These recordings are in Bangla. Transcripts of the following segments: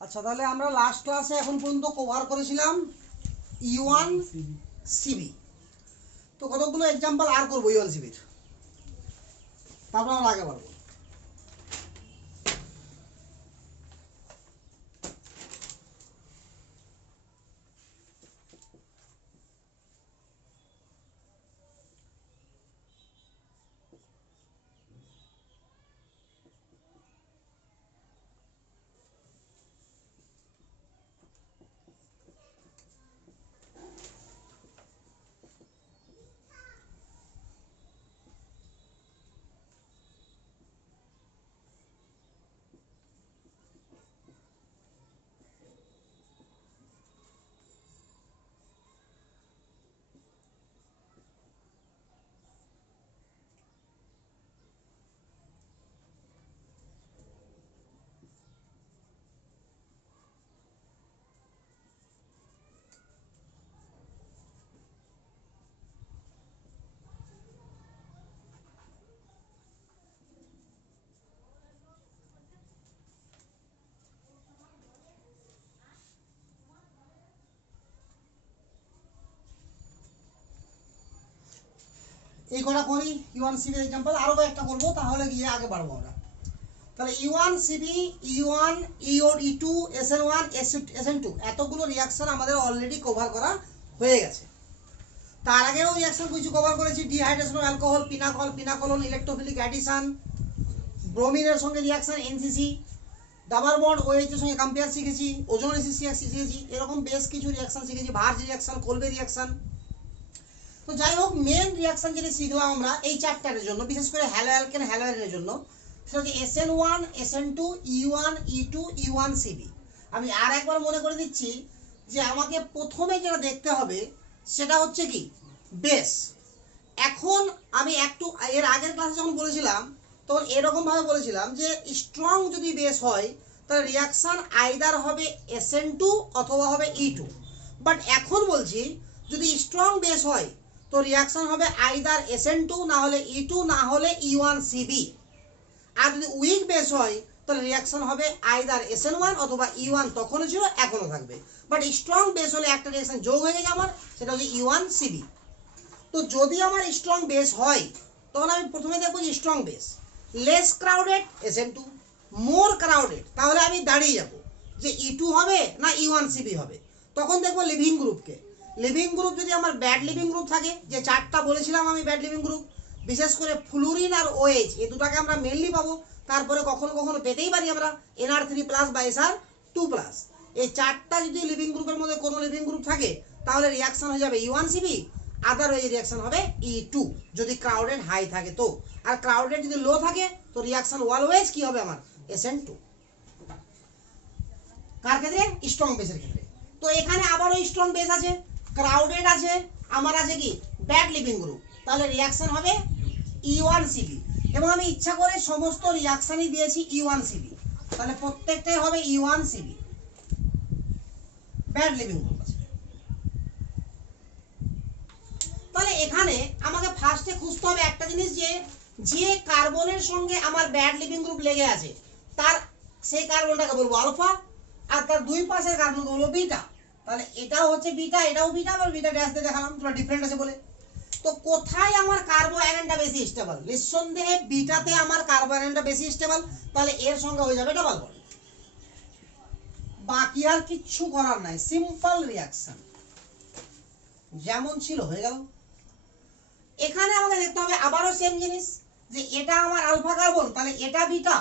আচ্ছা, তাহলে আমরা লাস্ট ক্লাসে এখন পর্যন্ত কভার করেছিলাম E1 CB। তো কতগুলো এক্সাম্পল আর করবো E1 CB-র, তারপর আমরা আগে বাড়বো। এই কটা করি E1 CB এক্সাম্পল, আরো কয়েকটা করবো, তাহলে গিয়ে আগে বাড়বো আমরা। তাহলে E1 CB, E1, E2, SN1, SN2 এতগুলো রিয়াকশন আমাদের অলরেডি কভার করা হয়ে গেছে। তার আগেও রিয়াকশন কিছু কভার করেছি, dehydration of alcohol, pinacolone, electrophilic addition, ব্রোমিনের সঙ্গে reaction NCC, double bond OH এর সঙ্গে কম্পেয়ার শিখেছি, ওজোন শিখেছি, এরকম বেশ কিছু রিয়াকশন শিখেছি, ভার্জ রিয়াকশন, কোলবে রিয়াকশন। তো যাই হোক, মেন রিয়াকশন যেটা শিখলাম আমরা এই চ্যাপ্টারের জন্য, বিশেষ করে হ্যালো অ্যালকেন হ্যালোয়ারিনের জন্য, সেটা হচ্ছে SN1, SN2, E1, E2, E1 CB। আমি আর একবার মনে করে দিচ্ছি যে আমাকে প্রথমে যেটা দেখতে হবে সেটা হচ্ছে কি বেস। এখন আমি একটু এর আগের ক্লাসে যখন বলেছিলাম তখন এরকমভাবে বলেছিলাম যে স্ট্রং যদি বেস হয় তাহলে রিয়াকশান আইদার হবে SN2 অথবা হবে E2। বাট এখন বলছি যদি স্ট্রং বেস হয় তো রিয়াকশান হবে আইদার SN2 না হলে E2 না হলে E1 CB। আর যদি উইক বেস হয় তাহলে রিয়াকশন হবে আইদার SN1 অথবা E1, তখনও ছিল এখনো থাকবে। বাট স্ট্রং বেস হলে একটা রিয়াকশন যোগ হয়ে গেছে আমার, সেটা হচ্ছে E1 CB। তো যদি আমার স্ট্রং বেস হয় তখন আমি প্রথমে দেখবো যে strong base, less crowded SN2, মোর ক্রাউডেড তাহলে আমি দাঁড়িয়ে যাব যে E2 হবে না E1 CB হবে। তখন দেখবো লিভিং গ্রুপকে, লিভিং গ্রুপ যদি আমার ব্যাড লিভিং গ্রুপ থাকে, যে চারটা বলেছিলাম আমি ব্যাড লিভিং গ্রুপ, বিশেষ করে ফ্লুরিন আর OH এই দুটাকে আমরা মেনলি পাবো। তারপরে কখনো কখনো পেতেই পারি আমরা NR3+ বা SR2+। এই চারটা যদি লিভিং গ্রুপের মধ্যে কোনো লিভিং গ্রুপ থাকে তাহলে রিয়াকশন হয়ে যাবে E1 CB, আদারওয়াইজ রিয়াকশন হবে E2 যদি ক্রাউডেড হাই থাকে তো। আর ক্রাউডেড যদি লো থাকে তো রিয়াকশন অলওয়েজ কি হবে আমার SN2। কার ক্ষেত্রে? স্ট্রং বেসের ক্ষেত্রে। তো এখানে আবারও স্ট্রং বেস আছে, ক্রাউডেড আছে, আমার আছে কি ব্যাড লিভিং গ্রুপ, তাহলে রিয়াকশন হবে E1 CB। এবং আমি ইচ্ছা করে সমস্ত রিয়াকশনই দিয়েছি E1 CB, তাহলে প্রত্যেকটাই হবে E1 CB, bad living group আছে। তাহলে এখানে আমাকে ফার্স্টে খুঁজতে হবে একটা জিনিস, যে কার্বনের সঙ্গে আমার ব্যাড লিভিং গ্রুপ লেগে আছে তার সেই কার্বনটাকে বলবো আলফা, আর তার দুই পাশের কার্বনকে বলবো বিটা। তাহলে এটাও হচ্ছে বিটা, এটাও বিটা, আবার বিটা ড্যাশ দিয়ে দেখালাম তোরা ডিফারেন্ট আছে বলে। তো কোথায় আমার কার্বো আয়নটা বেশি স্টেবল? নিঃসন্দেহে বিটাতে আমার কার্বো আয়নটা বেশি স্টেবল, তাহলে এর সঙ্গে হয়ে যাবে ডাবল বন্ড। বাকি আর কিচ্ছু করার নাই, সিম্পল রিয়াকশন যেমন ছিল হয়ে গেল। এখানে আমাকে দেখতে হবে আবারও সেম জিনিস, যে এটা আমার আলফা কার্বন, তাহলে এটা বিটা,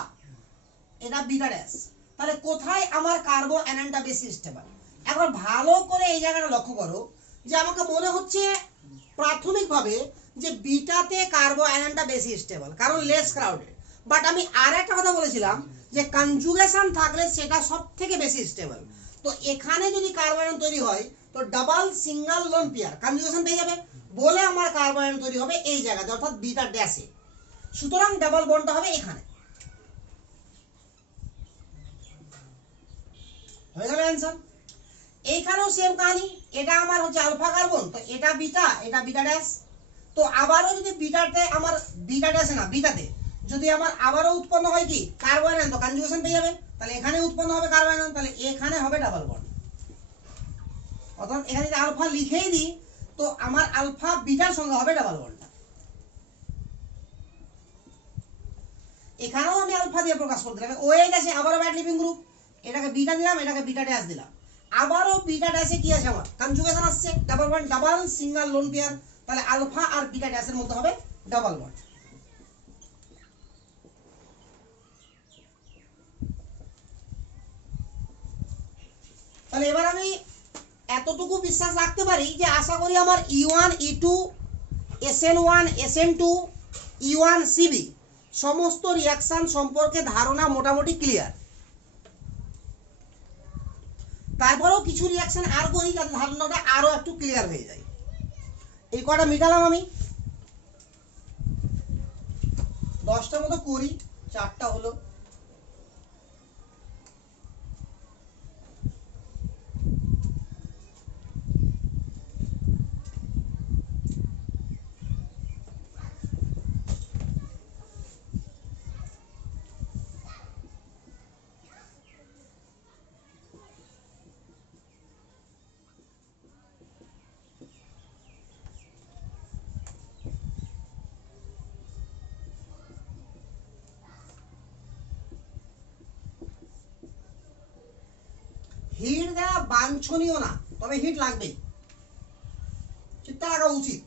এটা বিটা ড্যাশ, তাহলে কোথায় আমার কার্বো অ্যাননটা বেশি স্টেবল? একবার ভালো করে এই জায়গাটা লক্ষ্য করো, যে আমাকে মনে হচ্ছে প্রাথমিকভাবে যে বিটাতে কার্বো অ্যাননটা বেশি স্টেবল, কারণ লেস ক্রাউডেড। বাট আমি আর একটা কথা বলেছিলাম যে কনজুগেশন থাকলে সেটা সব থেকে বেশি স্টেবল। তো এখানে যদি কার্বো আয়ন তৈরি হয় তো double single lone pair conjugation পেয়ে যাবে বলে আমার কার্বো আয়ন তৈরি হবে এই জায়গাতে, অর্থাৎ বিটা ড্যাশে। সুতরাং ডাবল বন্ডটা হবে এখানে, হয়ে গেল অ্যান্সার। এইখানেও সেম কাহিনী, এটা আমার হচ্ছে আলফা কার্বন, তো এটা বিটা ড্যাশ। তো আবারও যদি বিটাতে আমার বিটা ড্যাশে না বিটাতে যদি আমার আবারও উৎপন্ন হয় কি কার্বন আয়ন, তো কনজুগেশন পেয়ে যাবে, তাহলে এখানে উৎপন্ন হবে কার্বন আয়ন, তাহলে এখানে হবে ডাবল বন্ড। অর্থাৎ এখানে যদি আলফা লিখেই দিই তো আমার আলফা বিটার সঙ্গে হবে ডাবল বন্ড। এখানেও আমি আলফা দিয়ে প্রকাশ করতে পারি। ওয়েট আছে আবারও ব্যাড লিভিং গ্রুপ, এটাকে বিটা দিলাম, এটাকে বিটা ড্যাশ দিলাম, আবারও বিটা ড্যাশে কি আছে আমার কনজুগেশন আসছে, double bond double single lone pair, তাহলে আলফা আর বিটা ড্যাশের মধ্যে হবে ডাবল বন্ড। তাহলে এবার আমি এতটুকু বিশ্বাস রাখতে পারি যে আশা করি আমার E1 E2 SN1 SN2 E1 CB সমস্ত রিয়াকশন সম্পর্কে ধারণা মোটামুটি ক্লিয়ার। তারপরেও কিছু রিয়াকশন আর করি যাতে ধারণাটা আরো একটু ক্লিয়ার হয়ে যায়। এই কটা মিটালাম আমি, 10টা মতো করি, 4টা হলো। হিট দেওয়া বাঞ্ছনীয় না, তবে হিট লাগবেই, চিন্তা রাখা উচিত।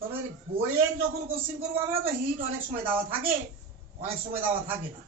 তবে বইয়ের যখন কোশ্চেন করবো আমরা তো হিট অনেক সময় দেওয়া থাকে, অনেক সময় দেওয়া থাকে না।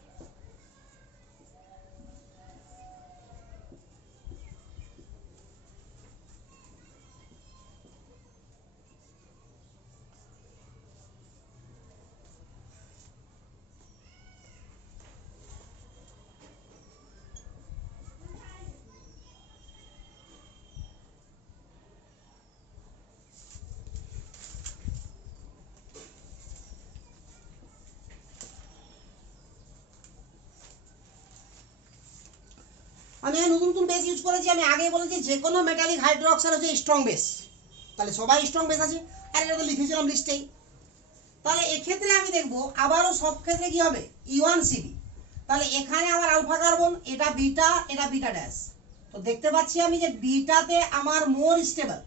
আমি নতুন নতুন বেস ইউজ করেছি, আমি আগে বলেছি যে কোনো মেটালিক হাইড্রোক্সাইড হচ্ছে স্ট্রং বেস, তাহলে সবাই স্ট্রং বেস আছে, আর এটা তো লিখেছিলাম লিস্টেই। তাহলে এক্ষেত্রে আমি দেখবো আবারও সব ক্ষেত্রে কি হবে E1 CB, তাহলে এখানে আমার আলফা কার্বন, এটা বিটা ড্যাশ, তো দেখতে পাচ্ছি আমি যে বিটাতে আমার মোর স্টেবল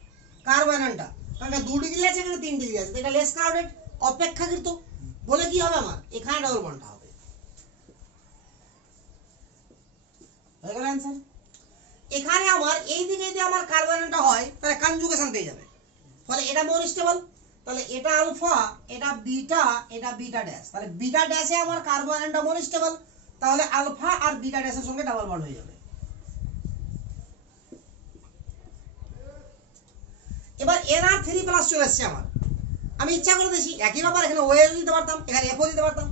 কার্বন আয়নটা, কারণ 2 ডিগ্রি আছে এখানে 3 ডিগ্রি আছে, এটা লেস ক্রাউডেড অপেক্ষাকৃত, বলে কি হবে আমার এখানে ডাবল বন্ডটা হবে। হয়ে গেল অ্যান্সার। এখানে আমার এই দিকে যদি আমার কার্বন আয়নটা হয় তাহলে কনজুগেশন পেয়ে যাবে, ফলে এটা মোর স্টেবল, তাহলে এটা আলফা, এটা বিটা ড্যাশ, তাহলে বিটা ড্যাশে আমার কার্বন আয়নটা মোর স্টেবল, তাহলে আলফা আর বিটা ড্যাশের সঙ্গে ডাবল বন্ড হয়ে যাবে। এবার NR3+ চলে এসেছে আমার, আমি ইচ্ছা করে দিয়েছি একই ব্যাপার, এখানে OH দিতে পারতাম, এখানে FO দিতে পারতাম,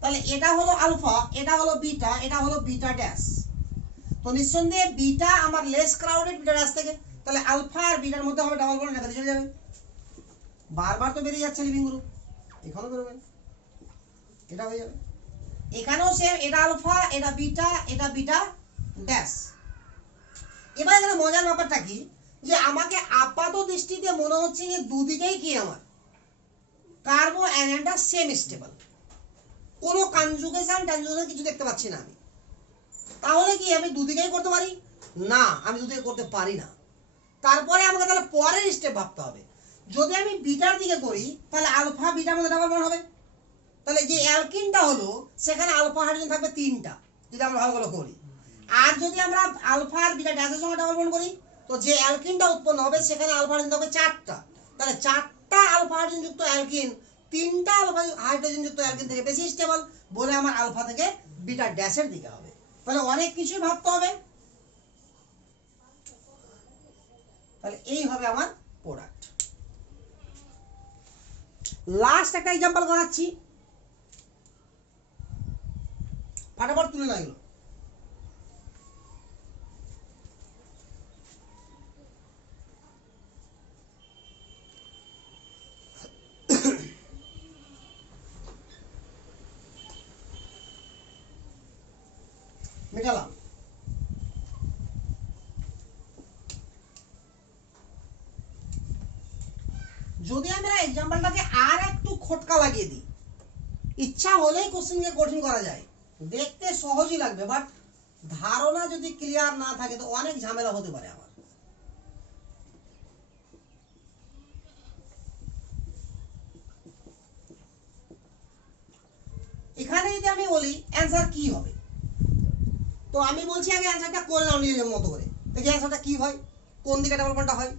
তাহলে এটা হলো আলফা, এটা হলো বিটা, এটা হলো বিটা ড্যাশ, তো নিঃসন্দেহে বিটা আমার লেস ক্রাউডেড বিটা ড্যাশ থেকে, তাহলে আলফা আর বিটার মধ্যে হবে ডাবল বন্ড, এখানে চলে যাবে, বারবার তো বেরিয়ে যাচ্ছে লিভিং গ্রুপ, এখানেও বেরোবে, এটা হয়ে যাবে, এখানেও সেম, এটা আলফা, এটা বিটা ড্যাশ। এবার এখানে মজার ব্যাপারটা কি যে আমাকে আপাত দৃষ্টিতে মনে হচ্ছে যে দুদিকেই কি আমার কার্বো অ্যানায়নটা সেম স্টেবল, কোনো কনজুগেশন কিছু দেখতে পাচ্ছি না আমি, তাহলে কি আমি দুদিকেই করতে পারি? না, আমি দুদিকে করতে পারি না। তারপরে আমাকে তাহলে পরের স্টেপ ভাবতে হবে, যদি আমি বিটার দিকে করি তাহলে আলফা বিটার মধ্যে ডাবল বন্ড হবে, তাহলে যে অ্যালকিনটা হলো সেখানে আলফা হাইড্রোজেন থাকবে 3টা, যদি আমরা ভালো করি, আর যদি আমরা আলফা আর বিটা ড্যাশের সঙ্গে ডাবল বন্ড করি তো যে অ্যালকিনটা উৎপন্ন হবে সেখানে আলফা হাইড্রোজেন থাকবে 4টা, তাহলে 4টা আলফা হাইড্রোজেন যুক্ত অ্যালকিন 3টা আলফা হাইড্রোজেন যুক্ত অ্যালকিন থেকে বেশি স্টেবল, বলে আমার আলফা থেকে বিটা ড্যাশের দিকে হবে, তাহলে অনেক কিছুই ভাবতে হবে। তাহলে এই হবে আমার প্রোডাক্ট। লাস্ট একটা एग्जांपल করাচ্ছি, ফটাফট তুলে নাও এগুলো। মেটালাম, যদি আমরা এক্সাম্পলটাকে আর একটু খটকা লাগিয়ে দিই, ইচ্ছা হলেই কোশ্চেনকে কঠিন করা যায়, দেখতে সহজই লাগবে, বাট ধারণা যদি ক্লিয়ার না থাকে তো অনেক ঝামেলা হতে পারে আমার। এখানে যদি আমি বলি অ্যান্সার কি হবে, তো আমি বলছি আগে অ্যান্সারটা করে নাও নিজের মতো করে, দেখি অ্যান্সারটা কি হয়, কোন দিকে ডাবল বন্ডটা হয়।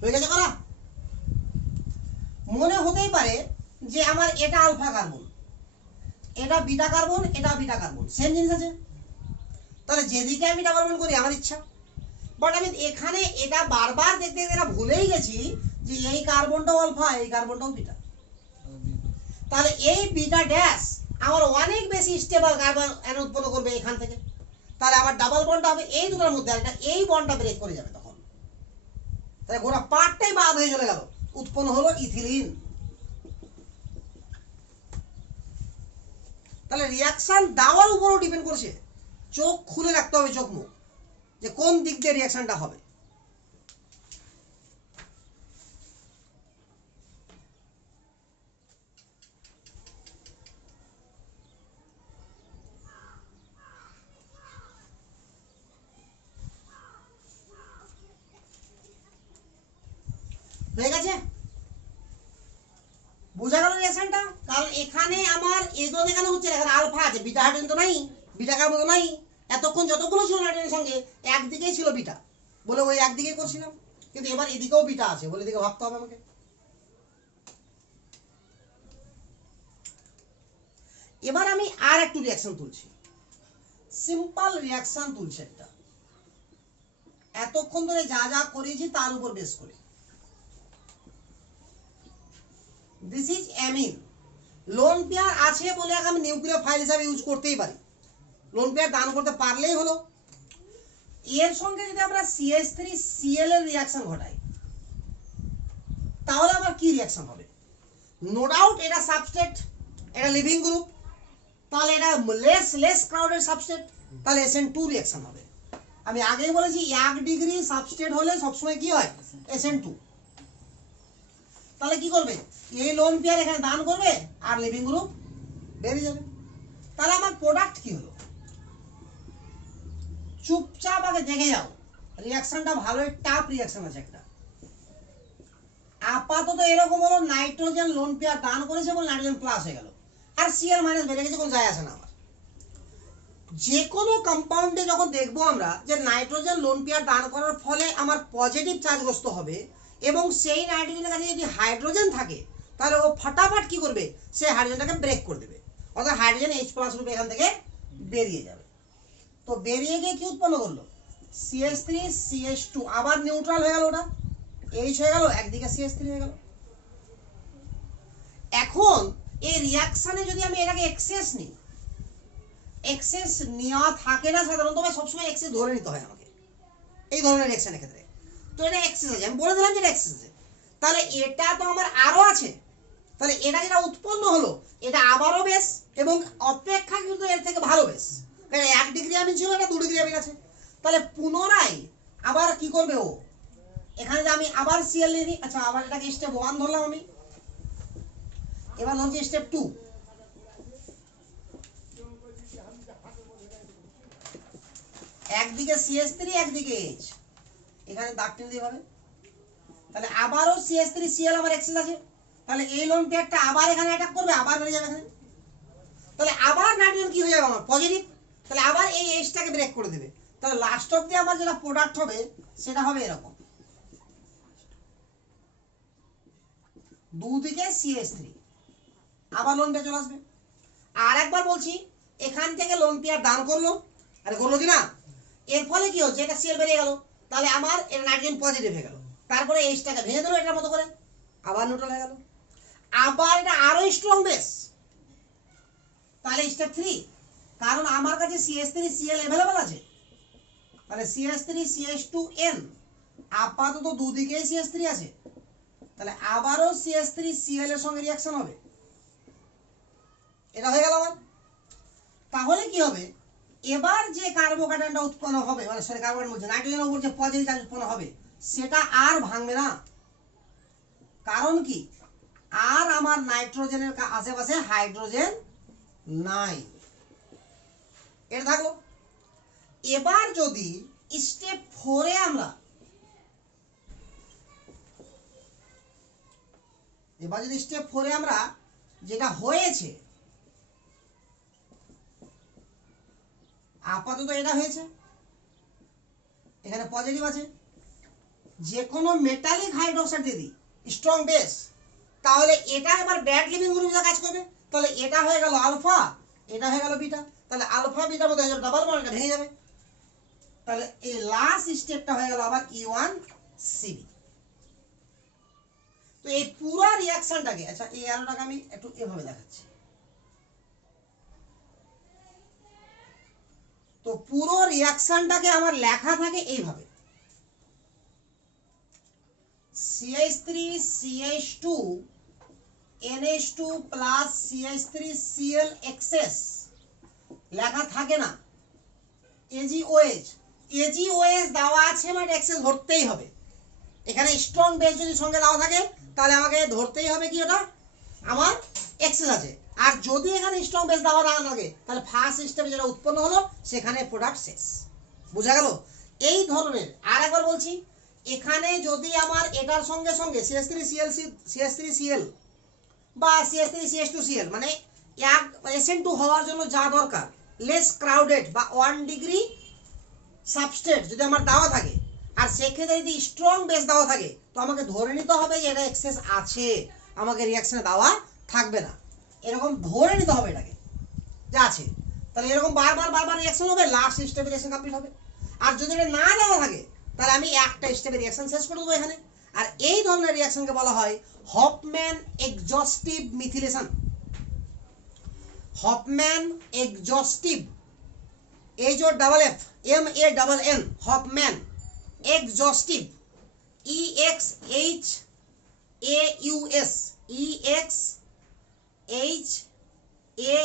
হয়ে গেছে করা? মনে হতেই পারে যে আমার এটা আলফা কার্বন, এটা বিটা কার্বন, এটা বিটা কার্বন, সেম জিনিস আছে, তাহলে যেদিকে আমি ডাবল বন্ড করি আমার ইচ্ছা। বাট আমি এখানে এটা বারবার দেখতে দেখতে এটা ভুলেই গেছি যে এই কার্বনটাও আলফা, এই কার্বনটাও বিটা, তাহলে এই বিটা ড্যাশ আমার অনেক বেশি স্টেবল কার্বন উৎপন্ন করবে এখান থেকে, তাহলে আমার ডাবল বন্ডটা হবে এই দুটোর মধ্যে, আর এই বন্ডটা ব্রেক করে যাবে, তখন তাহলে গোটা পার্টটাই বাদ হয়ে চলে গেল, উৎপন্ন হলো ইথিলিন। তাহলে রিয়াকশন দেওয়ার উপরও ডিপেন্ড করছে, চোখ খুলে রাখতে হবে, চোখ মুখ, যে কোন দিক দিয়ে রিয়াকশনটা হবে। হয়ে গেছে? বোঝা গেল রিয়াকশনটা? কারণ এখানে আমার এগুলো দেখানো হচ্ছে, এখানে আলফা আছে, বিটা হাইড্রোজেন তো নাই, বিটা কার্বন তো নাই, এতক্ষণ যতগুলো ছিল নাইট্রোজেনের সঙ্গে একদিকেই ছিল বিটা, বলে ওই একদিকেই করছিলাম, কিন্তু এবার এদিকেও বিটা আছে বলে এদিকে ভাবতে হবে আমাকে। এবার আমি আর একটু রিয়াকশন তুলছি, সিম্পল রিয়াকশন তুলছি একটা, এতক্ষণ ধরে যা যা করেছি তার উপর বেস করে। This is amine, lone pair আছে বলে আমি নিউক্লিয়ার ফাইল হিসাবে ইউজ করতেই পারি, লোন পেয়ার দান করতে পারলেই হলো। এর সঙ্গে যদি আমরা CH3Cl এর রিয়াকশন ঘটাই তাহলে আবার কি রিয়াকশন হবে? নো ডাউট এটা সাবস্ট্রেট, এটা লিভিং গ্রুপ, তাহলে এটা লেস ক্রাউডেড সাবস্ট্রেট, তাহলে SN2 রিয়াকশন হবে। আমি আগেই বলেছি 1 ডিগ্রি সাবস্ট্রেট হলে সবসময় কি হয়? SN2। তাহলে কি করবে? এই লোন পেয়ার এখানে দান করবে আর লিভিং গ্রুপ বেরিয়ে যাবে। তাহলে আমার প্রোডাক্ট কি হলো? চুপচাপ আগে দেখে যাও, রিয়াকশনটা ভালোই টাফ রিয়াকশন আছে একটা। আপাতত এরকম হলো নাইট্রোজেন লোন পেয়ার দান করেছে বলে নাইট্রোজেন প্লাস হয়ে গেল, আর Cl মাইনাস বেড়ে গেছে, কোনো যায় আসে না আমার। যে কোনো কম্পাউন্ডে যখন দেখবো আমরা যে নাইট্রোজেন লোন পেয়ার দান করার ফলে আমার পজিটিভ চার্জগ্রস্ত হবে এবং সেই নাইট্রোজেনের কাছে যদি হাইড্রোজেন থাকে তাহলে ও ফটাফট কি করবে? সে হাইড্রোজেনটাকে ব্রেক করে দেবে, অর্থাৎ হাইড্রোজেন H+ রূপে এখান থেকে বেরিয়ে যাবে। তো বেরিয়ে গিয়ে কি উৎপন্ন করলো? CH3CH2, আবার নিউট্রাল হয়ে গেল, ওটা H হয়ে গেল, একদিকে CH3 হয়ে গেল। এখন এই রিয়াকশনে যদি আমি এটাকে এক্সেস নিই, এক্সেস নেওয়া থাকে না সাধারণত, সবসময় এক্সেস ধরে নিতে হয় আমাকে এই ধরনের রিয়াকশনের ক্ষেত্রে। তো এটা এক্সেস আছে, আমি বলে দিলাম যে এটা এক্সেস আছে, তাহলে এটা তো আমার আরো আছে, তাহলে এটা যেটা উৎপন্ন হলো এটা আবারও বেশ এবং অপেক্ষাকৃত এর থেকে ভালো বেশ, কারণ 1 ডিগ্রি আমিন ছিল, এটা 2 ডিগ্রি আমিন আছে। তাহলে পুনরায় আবার কি করবে ও? এখানে যে আমি আবার Cl নিয়ে নিই, আচ্ছা আবার এটাকে স্টেপ 1 ধরলাম আমি, এবার ধরছি স্টেপ 2। একদিকে CH3 একদিকে H, এখানে দাগ টেনে দিয়ে হবে, তাহলে আবারও CH3Cl আমার এক্সেস আছে, তাহলে এই লোন পেয়ারটা আবার এখানে অ্যাটাক করবে, আবার বেরিয়ে যাবে এখানে, তাহলে আবার নাইট্রোজেন কি হয়ে যাবে আমার? পজিটিভ, তাহলে আবার এই Hটাকে ব্রেক করে দেবে, তাহলে লাস্ট অবধি আমার যেটা প্রোডাক্ট হবে সেটা হবে এরকম, দুদিকে CH3, আবার লোন পেয়ার চলে আসবে। আর একবার বলছি, এখান থেকে লোন পেয়ার দান করলো, আরে করলো কি না? এর ফলে কি হচ্ছে? এটা Cl বেরিয়ে গেল, তাহলে আমার এর নাইট্রোজেন পজিটিভ হয়ে গেল, তারপরে Hটাকে ভেঙে দিল এটার মতো করে, আবার নিউট্রাল হয়ে গেল, আবার এটা আরো স্ট্রং বেস, তাহলে স্টেপ 3, কারণ আমার কাছে CH3Cl अवेलेबल আছে, তাহলে CH3CH2N, আপাতত দুদিকেই CH3 আছে, তাহলে আবারও CH3Cl এর সঙ্গে রিঅ্যাকশন হবে, এটা হয়ে গেল আমার। তাহলে কি হবে? এবার যে কার্বোকার্বনটা উৎপন্ন হবে, মানে সরি কার্বন বলছে, নাইট্রোজেনের উপর যে পজিটিভ চার্জ উৎপন্ন হবে সেটা আর ভাঙবে না। কারণ কি, আর আমার নাইট্রোজেনের আশেপাশে হাইড্রোজেন নাই, এটা থাকলো। এবার যদি স্টেপ 4-এ আমরা যেটা হয়েছে, আপাতত এটা হয়েছে, এখানে পজিটিভ আছে, যে কোনো মেটালিক হাইড্রোক্সাইড দিয়ে দিই স্ট্রং বেস, তাহলে এটা এবার ব্যাড লিভিং গ্রুপ হিসেবে কাজ করবে। তাহলে এটা হয়ে গেল আলফা, এটা হয়ে গেল বিটা, তাহলে আলফা বিটার মধ্যে ডাবল বন্ড ভেঙে যাবে। তাহলে এই লাস্ট স্টেপটা হয়ে গেল আবার E1CB। তো এই পুরো রিঅ্যাকশনটাকে, আচ্ছা এই অ্যারোটাকে আমি একটু এভাবে দেখাচ্ছি। তো পুরো রিঅ্যাকশনটাকে আমার লেখা থাকে এইভাবে, CH3CH2 NH2 plus CH3Cl access লেখা থাকে না, AgOH দেওয়া আছে মানে এক্সেস ধরতেই হবে। এখানে স্ট্রং বেস যদি সঙ্গে দেওয়া থাকে তাহলে আমাকে ধরতেই হবে কি ওটা আমার এক্সেস আছে। আর যদি এখানে স্ট্রং বেস দেওয়া না থাকে তাহলে ফার্স্ট স্টেপে যেটা উৎপন্ন হলো সেখানে প্রোডাক্ট শেষ। বোঝা গেল? এই ধরনের, আর একবার বলছি, এখানে যদি আমার এটার সঙ্গে সঙ্গে CH3Cl বা CH3CH2Cl মানে SN2 হওয়ার জন্য যা দরকার, লেস ক্রাউডেড বা 1 ডিগ্রি সাবস্ট্রেট যদি আমার দেওয়া থাকে, আর সেক্ষেত্রে যদি স্ট্রং বেস দেওয়া থাকে, তো আমাকে ধরে নিতে হবে যে এটা এক্সেস আছে, আমাকে রিঅ্যাকশনে দেওয়া থাকবে না, এরকম ধরে নিতে হবে এটাকে যে আছে। তাহলে এরকম বারবার রিঅ্যাকশন হবে, লাস্ট স্টেপে রিঅ্যাকশন কমপ্লিট হবে। আর যদি এটা না দেওয়া থাকে তাহলে আমি একটা স্টেপে রিঅ্যাকশন শেষ করে দেবো এখানে। আর এই ধরনের রিঅ্যাকশনকে বলা হয় Hofmann exhaustive methylation. Hofmann exhaustive, HOFFMANN, Hofmann exhaustive,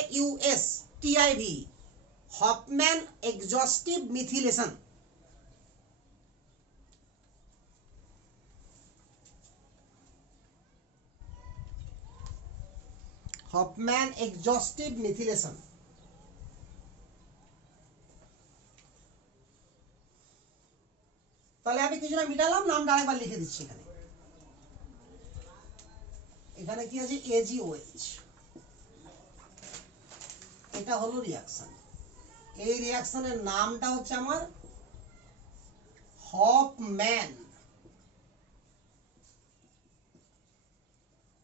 EXHAUS Hofmann exhaustive methylation. Hofmann exhaustive methylation. তাহলে আমি কিছুটা মিটালাম, নামটা আরেকবার লিখে দিচ্ছি এখানে। এখানে কি আছে, AgOH, এটা হলো রিঅ্যাকশন। এই রিঅ্যাকশনের নামটা হচ্ছে আমার Hofmann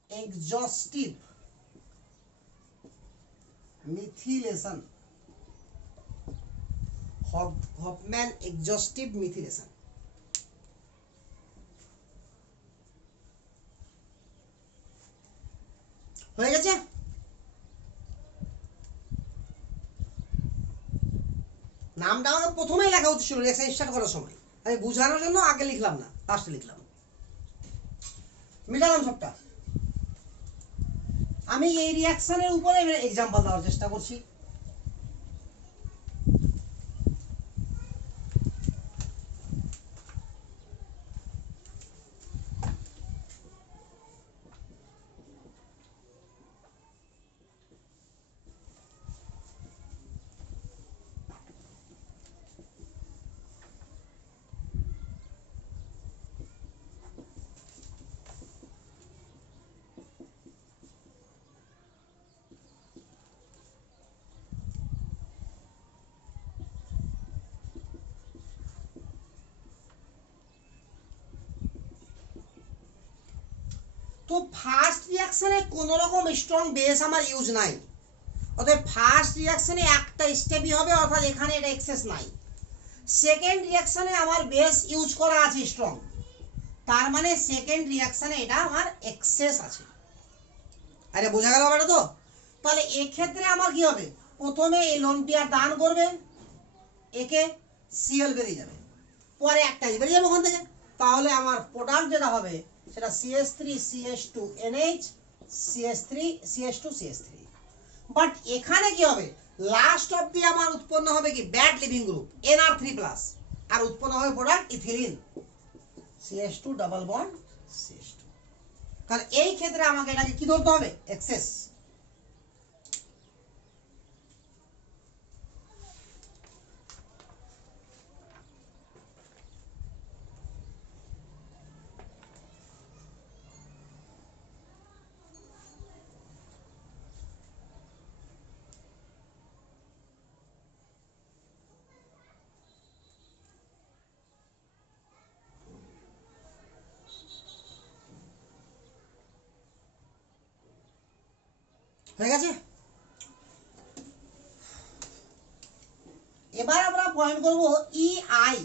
exhaustive methylation. Hofmann exhaustive methylation. হয়ে গেছে? নামটা আমাকে প্রথমেই লেখা উচিত ছিল রিঅ্যাকশন স্টার্ট করার সময়, আমি বোঝানোর জন্য আগে লিখলাম না, লাস্টে লিখলাম। মিটালাম সবটা। আমি এই রিঅ্যাকশনের উপরে এক্সাম্পল দেওয়ার চেষ্টা করছি। তো ফার্স্ট রিঅ্যাকশনে কোন রকম স্ট্রং বেস আমার ইউজ নাই, অতএব ফার্স্ট রিঅ্যাকশনে একটা স্টেপই হবে, অর্থাৎ এখানে এটা এক্সেস নাই। সেকেন্ড রিঅ্যাকশনে আমার বেস ইউজ করা আছে স্ট্রং, তার মানে সেকেন্ড রিঅ্যাকশনে এটা আমার এক্সেস আছে। আরে বোঝা গেল ব্যাপারটা? তো তাহলে এক্ষেত্রে আমার কি হবে, প্রথমে এই লোন পেয়ার দান করবে, একে Cl বেরিয়ে যাবে, পরে একটা বেরিয়ে যাবে ওখান থেকে, তাহলে আমার প্রোডাক্ট যেটা হবে সেটা CH3CH2NH CH2CH3। বাট এখানে কি হবে, লাস্ট অবধি আমার উৎপন্ন হবে কি ব্যাড লিভিং গ্রুপ NR3+, আর উৎপন্ন হবে product ethylene. CH2 double bond CH2। তাহলে এই ক্ষেত্রে আমাকে এটাকে কি ধরতে হবে, এক্সেস। হয়ে গেছে। এবার আমরা পয়েন্ট করব EI।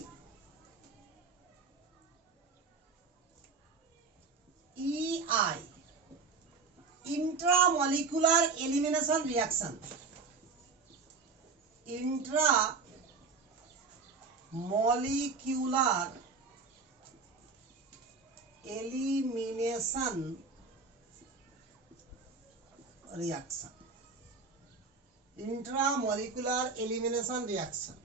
EI intramolecular elimination reaction. Intramolecular elimination reaction, intramolecular elimination reaction,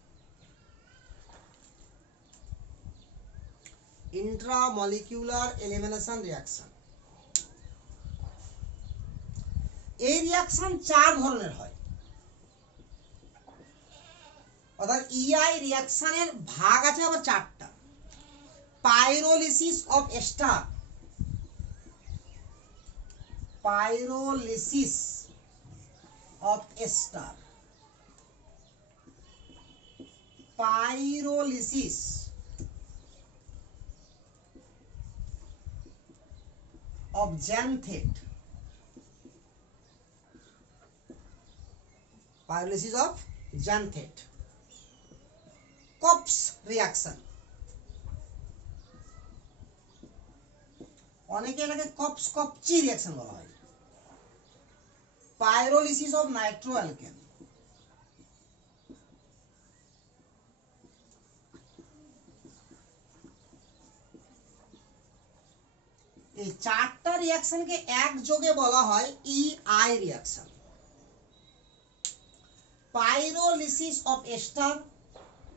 intramolecular elimination reaction। এই রিঅ্যাকশন চার ধরনের হয়, অর্থাৎ EI রিঅ্যাকশনের ভাগ আছে আবার চারটা। Pyrolysis of ester, pyrolysis of ester, pyrolysis of xanthate, pyrolysis of xanthate, Kopp's reaction, অনেকে এটাকে কপচি রিঅ্যাকশন বলা হয়। পাইরোলিসিস অফ নাইট্রোঅ্যালকেন, এই চারটা রিঅ্যাকশনকে একযোগে বলা হয় EI reaction. Pyrolysis of ester,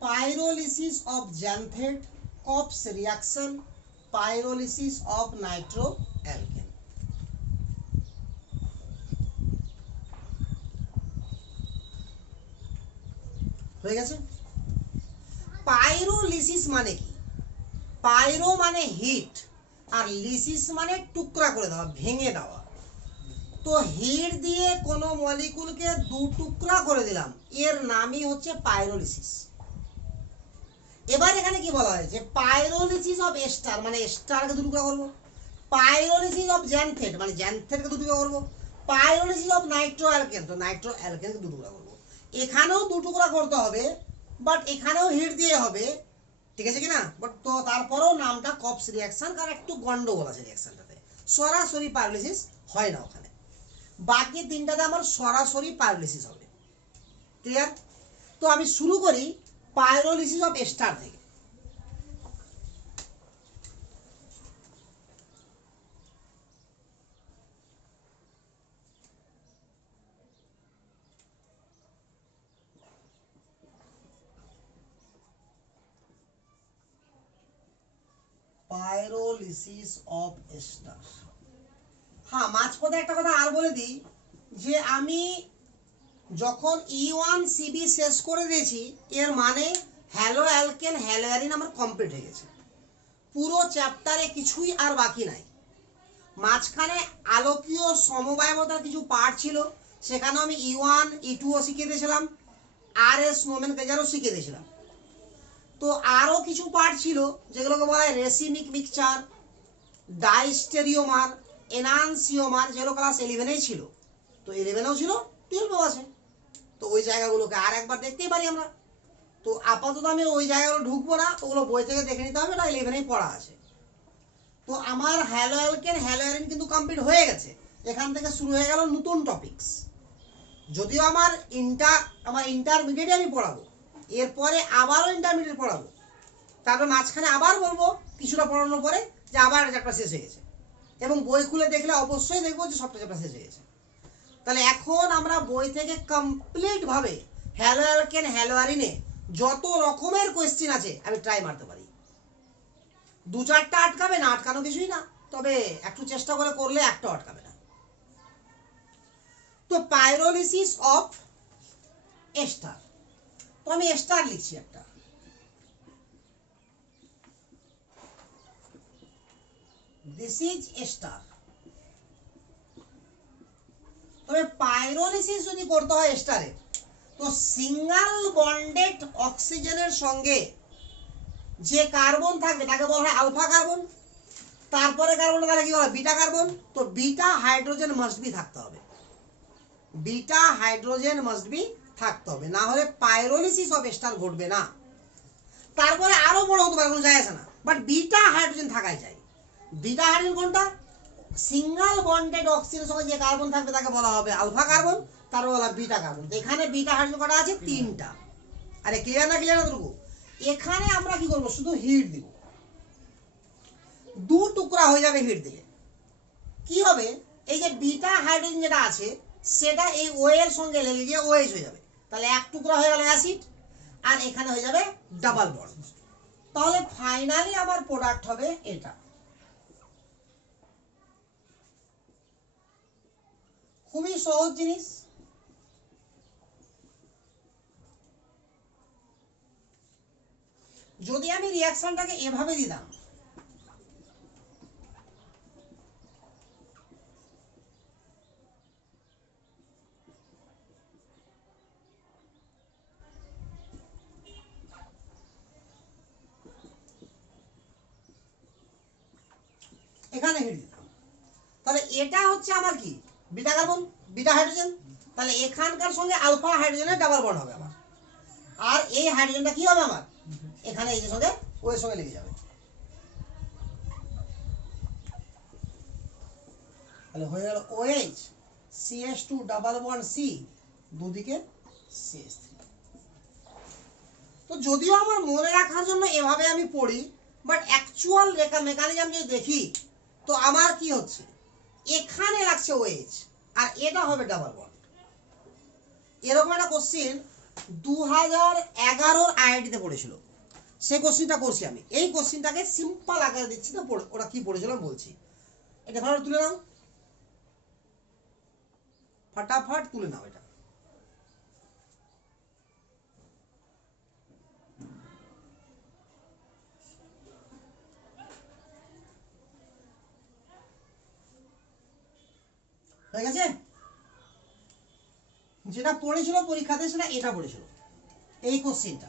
pyrolysis of xanthate, Kopp's reaction, pyrolysis of nitroalkane। হয়ে গেছে। পাইরোলিসিস মানে কি? পাইরো মানে হিট, আর লিসিস মানে টুকরা করে দেওয়া, ভেঙে দেওয়া। তো হিট দিয়ে কোনো মলিকুলকে দু টুকরা করে দিলাম, এর নামই হচ্ছে পাইরোলিসিস। এবার এখানে কি বলা হয়েছে, পাইরোলিসিস অফ এস্টার মানে এস্টারকে দু টুকরা করবো, পাইরোলিসিস অফ xanthate মানে xanthate-কে দু টুকরা করবো, পাইরোলিসিস অফ নাইট্রোঅ্যালকেন তো নাইট্রোঅ্যালকেনকে দু টুকরা করবো। এখানেও দু টুকরা করতে হবে, বাট এখানেও হিট দিয়ে হবে, ঠিক আছে কিনা? বাট তো তারপরেও নামটা কপস রিঅ্যাকশন, কারণ একটু গন্ডগোল আছে রিঅ্যাকশনটাতে, সরাসরি পাইরোলিসিস হয় না ওখানে। বাকি তিনটাতে আমার সরাসরি পাইরোলিসিস হবে। ক্লিয়ার? তো আমি শুরু করি পাইরোলিসিস অফ এস্টার থেকে। পাইরোলিসিস অফ এস্টার। হ্যাঁ, মাঝপথে একটা কথা আর বলে দিই, যে আমি যখন E1CB শেষ করে দিয়েছি, এর মানে হ্যালো অ্যালকেন হ্যালো অ্যারিন আমার কমপ্লিট হয়ে গেছে। পুরো চ্যাপ্টারে কিছুই আর বাকি নাই। মাঝখানে আলোকীয় সমবায়বতার কিছু পার্ট ছিল, সেখানেও আমি E1 E2ও শিখিয়ে দিয়েছিলাম, RS নোমেনক্লেচারও শিখিয়ে দিয়েছিলাম। তো আরও কিছু পার্ট ছিল যেগুলোকে বলা হয় রেসিমিক মিক্সচার, ডাইস্টেরিওমার, এনানসিওমার, যেগুলো ক্লাস 11-এই ছিল। তো 11-এও ছিল, 12-এও আছে। তো ওই জায়গাগুলোকে আর একবার দেখতেই পারি আমরা। তো আপাতত আমি ওই জায়গাগুলো ঢুকবো না, ওগুলো বই থেকে দেখে নিতে হবে, এটা 11-এই পড়া আছে। তো আমার হ্যালো অ্যালকেন হ্যালো অ্যারিন কিন্তু কমপ্লিট হয়ে গেছে। এখান থেকে শুরু হয়ে গেল নতুন টপিকস। যদিও আমার ইন্টারমিডিয়েটে আমি পড়াবো, এরপরে আবারও ইন্টারমিডিয়েট পড়াবো, তারপর মাঝখানে আবার বলবো কিছুটা পড়ানোর পরে যে আবার চ্যাপ্টার শেষ হয়ে গেছে, এবং বই খুলে দেখলে অবশ্যই দেখবো যে সবটা চ্যাপ্টার শেষ হয়ে গেছে। তাহলে এখন আমরা বই থেকে কমপ্লিট ভাবে হ্যালো অ্যালকেন হ্যালো অ্যারিনে যত রকমের কোয়েশ্চেন আছে আমি ট্রাই মারতে পারি। দু চারটা আটকাবে না, আটকানো কিছুই না, তবে একটু চেষ্টা করে করলে একটা আটকাবে না। তো পাইরোলিসিস অফ এস্টার, তো আমি এস্টার লিখছি একটা, দিস ইজ এস্টার। তবে পাইরোলিসিস যদি করতে হয় এস্টারে, তো সিঙ্গেল বন্ডেড অক্সিজেনের সঙ্গে যে কার্বন থাকবে তাকে বলা হয় আলফা কার্বন, তারপরে কার্বনটা তাহলে কি বলা বিটা কার্বন। তো বিটা হাইড্রোজেন মাস্ট বি থাকতে হবে, বিটা হাইড্রোজেন মাস্ট বি থাকতে হবে, না হলে পাইরোলিসিস অফ এস্টার ঘটবে না। তারপরে আরো বড় হতে পারে, কোনো যায় আসে না, বাট বিটা হাইড্রোজেন থাকাই চাই। বিটা হাইড্রোজেন কোনটা? সিঙ্গেল বন্ডেড অক্সিজেনের সঙ্গে যে কার্বন থাকবে তাকে বলা হবে আলফা কার্বন, তারপর বলা বিটা কার্বন। এখানে বিটা হাইড্রোজেন কটা আছে? তিনটা। আরে ক্লিয়ার না, ক্লিয়ার না দুর্গু? এখানে আমরা কি করবো, শুধু হিট দিব, দু টুকরা হয়ে যাবে হিট দিলে। কি হবে, এই যে বিটা হাইড্রোজেন যেটা আছে সেটা এই ও এর সঙ্গে লেগে গিয়ে ওএইচ হয়ে যাবে, তাহলে এক টুকরা হয়ে গেল অ্যাসিড, আর এখানে হয়ে যাবে ডাবল বন্ড। তাহলে ফাইনালি আমার প্রোডাক্ট হবে এটা। খুবই সহজ জিনিস। যদি আমি রিঅ্যাকশনটাকে এভাবে দিতাম, এখানে হিট দিতাম, তাহলে এটা হচ্ছে আমার কি বিটা কার্বন, বিটা হাইড্রোজেন, তাহলে এখানকার সঙ্গে আলফা হাইড্রোজেনের ডাবল বন্ড হবে আমার, আর এই হাইড্রোজেনটা কি হবে আমার এখানে এই যে সঙ্গে ও এর সঙ্গে লেগে যাবে, তাহলে হয়ে গেল OH CH2 double bond C, দুদিকে CH3। তো যদিও আমার মনে রাখার জন্য এভাবে আমি পড়ি, বাট অ্যাকচুয়াল মেকানিজম যদি দেখি তো আমার কি হচ্ছে, এখানে লাগছে OH আর এটা হবে ডাবল বন্ড। এরকম একটা কোশ্চিন 2011 আইআইটিতে পড়েছিল, সেই কোশ্চিনটা করছি আমি। এই কোশ্চিনটাকে সিম্পল আকারে দিচ্ছি, তো ওরা কি পড়েছিল বলছি। এটা ভালো তুলে নাও, ফটাফট তুলে নাও এটা। হয়ে গেছে? যেটা পড়েছিল পরীক্ষাতে সেটা এটা পড়েছিল, এই কোশ্চিনটা।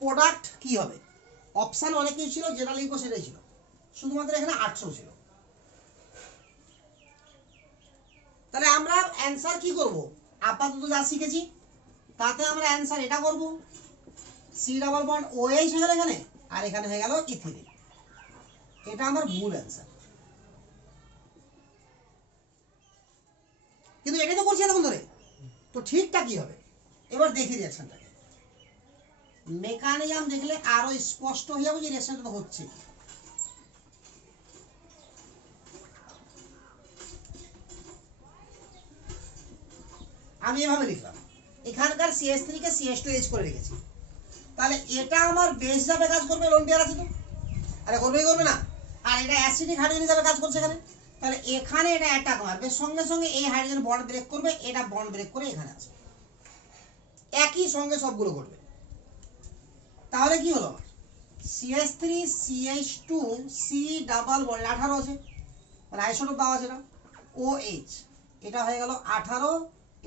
প্রোডাক্ট কি হবে, অপশন অনেক কিছু ছিল, যেটা লিখবো সেটাই ছিল, শুধুমাত্র এখানে 800 ছিল। তাহলে আমরা অ্যান্সার কি করব, আপাতত যা শিখেছি তাতে আমরা অ্যান্সার এটা করব, সি ডাবল বন্ড OH হয়ে গেল এখানে, আর এখানে হয়ে গেল ইথিলিন। এটা আমার ভুল অ্যান্সার, কিন্তু এটাই তো করছি এতক্ষণ ধরে। তো ঠিকটা কি হবে, এবার দেখি রিঅ্যাকশনটাকে। মেকানিজম দেখলে আরো স্পষ্ট হয়ে যাবে যে রিঅ্যাকশনটা হচ্ছে। আমি এভাবে লিখলাম, এখানকার CH3 কে CH2H করে রেখেছি, তাহলে এটা আমার বেস হিসাবে কাজ করবে, লোন পেয়ার আছে তো, আরে করবেই করবে না, আর এটা অ্যাসিডিক হাইড্রোজেন হিসাবে কাজ করছে এখানে, তাহলে এখানে এটা অ্যাটাক মারবে, সঙ্গে সঙ্গে এই হাইড্রোজেন বন্ড ব্রেক করবে, এটা বন্ড ব্রেক করে এখানে আসবে, একই সঙ্গে সবগুলো ঘটবে। তাহলে কি হলো, CH3 CH2 C double bond 18 আছে, মানে আইসোটোপ দেওয়া আছে, এটা OH, এটা হয়ে গেল 18,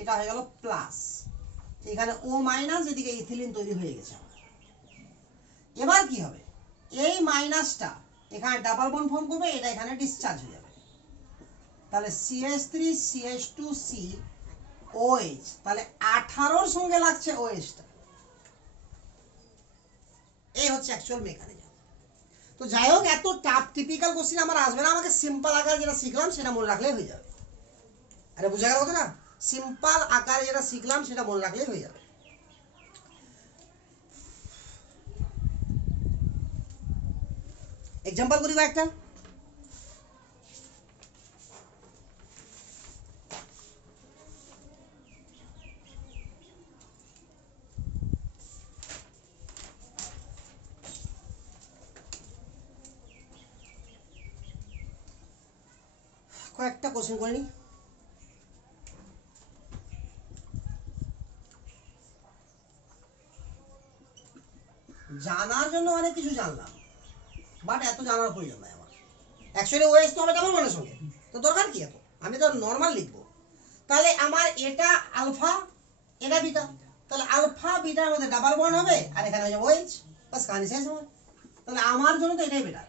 এটা হয়ে গেল প্লাস, এখানে O মাইনাস, এদিকে ইথিলিন তৈরি হয়ে গেছে। এবার কি হবে, এই মাইনাসটা এখানে ডাবল বন্ড ফর্ম করবে, এটা এখানে ডিসচার্জ হয়ে যাবে, তাহলে CH3 CH2 C OH, তাহলে 18 সঙ্গে লাগছে OH টা। এই হচ্ছে অ্যাকচুয়াল মেকানিজম। তো যাই হোক, এত টাফ টিপিক্যাল কোশ্চেন আমার আসবে না, আমাকে সিম্পল আকারে যেটা শিখলাম সেটা মনে রাখলেই হয়ে যাবে। আরে বুঝা গেল কথা না, সিম্পল আকারে যেটা শিখলাম সেটা মনে রাখলেই হয়ে যাবে। এক্সাম্পল করি একটা, কয়েকটা কোশ্চেন করে নি। জানার জন্য অনেক কিছু জানলাম, বাট এত জানার প্রয়োজন নাই আমার। অ্যাকচুয়ালি ওএস তো হবে ডাবল বন্ডের সঙ্গে, তো দরকার কি এত? আমি তো নর্মাল লিখবো। তাহলে আমার এটা আলফা, এটা বিটা, তাহলে আলফা বিটার মধ্যে ডাবল বন্ড হবে, আর এখানে হয়ে যাবে ওএইচ, বাস কাহিনী শেষ আমার। তাহলে আমার জন্য তো এটাই বেটার।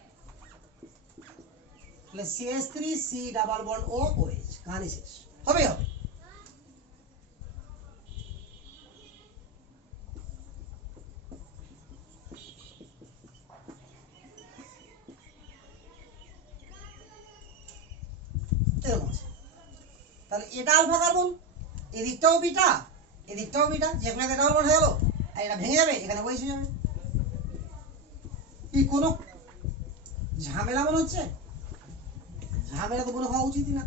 তাহলে CH3C ডাবল বন্ড ও OH, কাহিনী শেষ, হবে হবে। এরকম আছে। তাহলে এটা আলফা কার্বন, এদিকটাও বিটা, এদিকটাও বিটা, যে কোনো একটা ডাবল বন্ড হয়ে গেল, আর এটা ভেঙে যাবে, এখানে OH হয়ে যাবে। কি কোনো ঝামেলা মনে হচ্ছে? ঝামেলা তো কোনো হওয়া উচিতই না।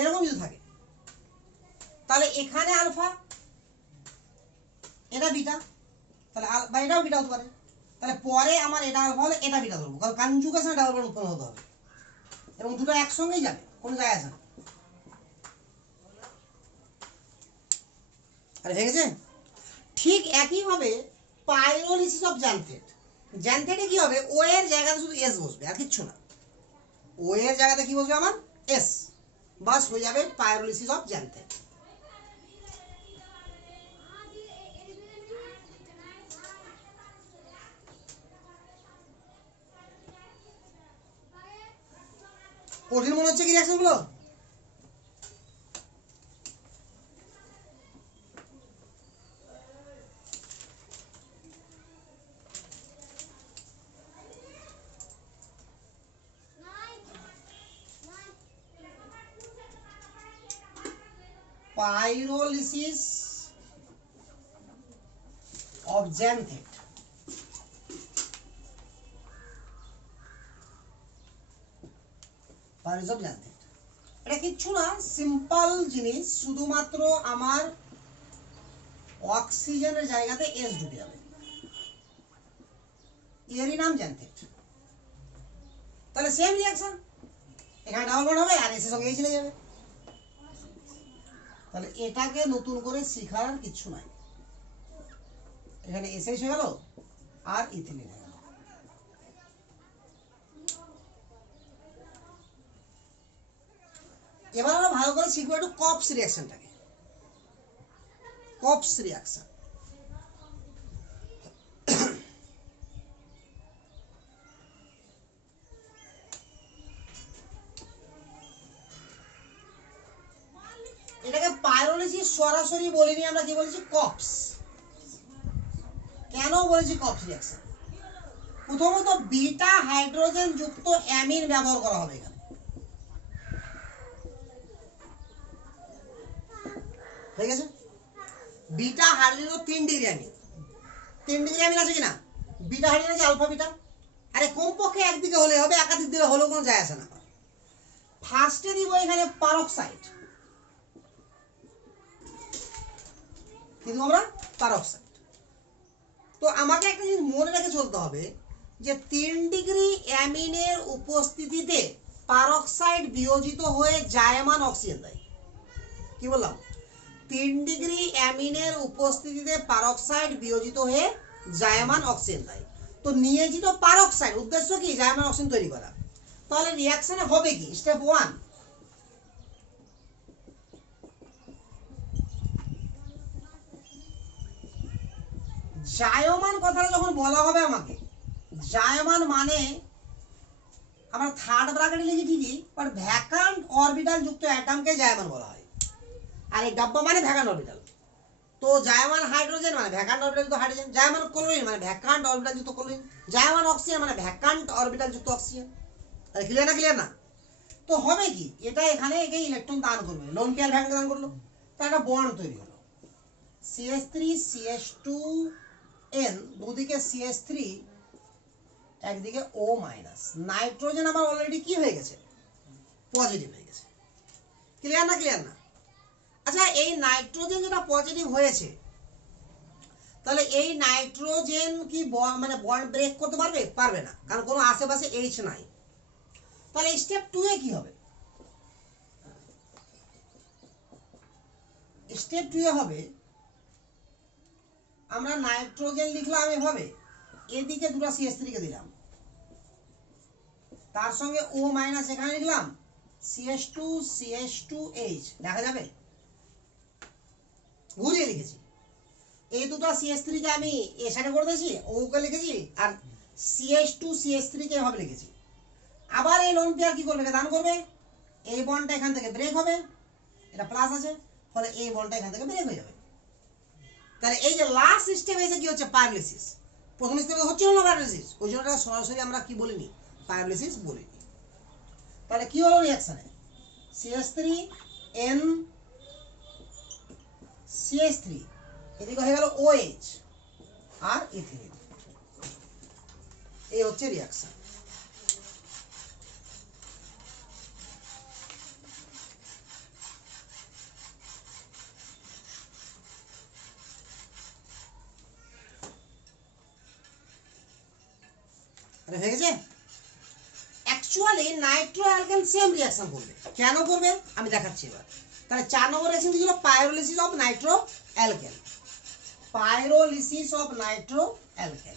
এরকম যদি থাকে তাহলে এখানে আলফা, এটা বিটা, তাহলে বা এটাও বিটা হতে পারে। তাহলে পরে আমার এটা আলফা হলে এটা বিটা ধরবো, কারণ কনজুগেশনে ডাবল বন্ড উৎপন্ন হতে হবে এবং দুটো একসঙ্গেই যাবে, কোনো যায় আসে না। আরে হয়ে গেছে। ঠিক একইভাবে পাইরোলিসিস অফ জ্যান্থেট, জ্যান্থেটে কি হবে, ও এর জায়গাতে শুধু এস বসবে, আর কিচ্ছু না। ও এর জায়গাতে কি বসবে আমার, এস, বাস হয়ে যাবে পাইরোলিসিস অফ জ্যান্থেট। কঠিন মনে হচ্ছে কি রিঅ্যাকশন গুলো? পাইরোলিসিস অফ জ্যান্থেট, পাইরোলিসিস অফ জ্যান্থেট এটা কিচ্ছু না, সিম্পল জিনিস, শুধুমাত্র আমার অক্সিজেনের জায়গাতে এস ঢুকে যাবে, এরই নাম জ্যান্থেট। তাহলে সেম রিঅ্যাকশন, এখানে ডাবল বন্ড হবে আর এসের সঙ্গে এই চলে যাবে। তাহলে এটাকে নতুন করে শিখার আর কিচ্ছু নাই, এখানে এসএইচ হয়ে গেল আর ইথিলিন হয়ে গেল। এবার আমরা ভালো করে শিখবো একটু কপস রিঅ্যাকশনটাকে। কপস রিঅ্যাকশন, এটাকে পাইরোলিসিস সরাসরি বলিনি আমরা, কি বলেছি, কপস। কেন বলেছি কপস রিঅ্যাকশন? প্রথমত বিটা হাইড্রোজেন যুক্ত অ্যামিন ব্যবহার করা হবে এখানে, ঠিক আছে? Beta hydrogen 3 degree amine, 3 degree amine আছে কিনা, বিটা হাইড্রোজেন আছে আলফা বিটা, আরে কমপক্ষে একদিকে হলে হবে, একাধিক দিকে হলেও কোনো যায় আসে না। ফার্স্টে দিব এখানে পারক্সাইড, কিন্তু আমরা পারক্সাইড। তো আমাকে একটা জিনিস মনে রেখে চলতে হবে যে 3 ডিগ্রি অ্যামিনের উপস্থিতিতে পারক্সাইড বিয়োজিত হয়ে জায়মান অক্সিজেন দেয়। কি বললাম? 3 ডিগ্রি অ্যামিনের উপস্থিতিতে পারক্সাইড বিয়োজিত হয়ে জায়মান অক্সিজেন দেয়। তো নিয়োজিত পারক্সাইড উদ্দেশ্য কি, জায়মান অক্সিজেন তৈরি করা। তাহলে রিঅ্যাকশনে হবে কি, স্টেপ 1, জায়মান কথাটা যখন বলা হবে আমাকে, জায়মান মানে আমরা থার্ড ব্র্যাকেটে লিখি ঠিকই, বাট ভ্যাকান্ট অরবিটাল যুক্ত অ্যাটমকে জায়মান বলা হয়। আর এই ডাব্বা মানে ভ্যাকান্ট অরবিটাল। তো জায়মান হাইড্রোজেন মানে ভ্যাকান্ট অরবিটাল যুক্ত হাইড্রোজেন, জায়মান ক্লোরিন মানে ভ্যাকান্ট অরবিটাল যুক্ত ক্লোরিন, জায়মান অক্সিজেন মানে ভ্যাকান্ট অরবিটাল যুক্ত অক্সিজেন। তাহলে ক্লিয়ার না, ক্লিয়ার না? তো হবে কি, এটা এখানে একে ইলেকট্রন দান করবে, লোন পেয়ার ভ্যাকান্ট দান করলো, তার একটা বন্ড তৈরি হলো, CH3CH2N, দুদিকে CH3, একদিকে O মাইনাস। নাইট্রোজেন আমার অলরেডি কি হয়ে গেছে, পজিটিভ হয়ে গেছে। ক্লিয়ার না ক্লিয়ার না? আচ্ছা এই নাইট্রোজেন যেটা পজিটিভ হয়েছে, তাহলে এই নাইট্রোজেন কি মানে বন্ড ব্রেক করতে পারবে? পারবে না, কারণ কোনো আশেপাশে এইচ নাই। তাহলে স্টেপ 2 এ কি হবে? স্টেপ 2 এ হবে আমরা নাইট্রোজেন লিখলাম এভাবে, এদিকে দুটো CH3 কে দিলাম, তার সঙ্গে O মাইনাস এখানে লিখলাম CH2CH2H, দেখা যাবে? ঘুরিয়ে লিখেছি, এই দুটো CH3 কে আমি এ সাইডে করে দিয়েছি, O কে লিখেছি, আর CH2CH3 কে এভাবে লিখেছি। আবার এই লোন পেয়ার কি করবে? দান করবে, এই বন্ডটা এখান থেকে ব্রেক হবে, এটা প্লাস আছে, ফলে এই বন্ডটা এখান থেকে ব্রেক হয়ে যাবে। তাহলে এই যে লাস্ট স্টেপ এসে কি হচ্ছে? পাইরোলিসিস। প্রথম স্টেপে হচ্ছিল না পাইরোলিসিস, ওই জন্য সরাসরি আমরা কি বলিনি? পাইরোলিসিস বলিনি। তাহলে কি হলো রিঅ্যাকশনে? CH3N CH3, এদিকে হয়ে গেল OH আর ইথিলিন। এই হচ্ছে রিঅ্যাকশন। হয়ে গেছে? Actually Nitro alkane same reaction করবে। কেন করবে আমি দেখাচ্ছি এবার। তাহলে 4 নম্বর রিঅ্যাকশন ছিল pyrolysis of nitro alkane. Pyrolysis of nitro alkane.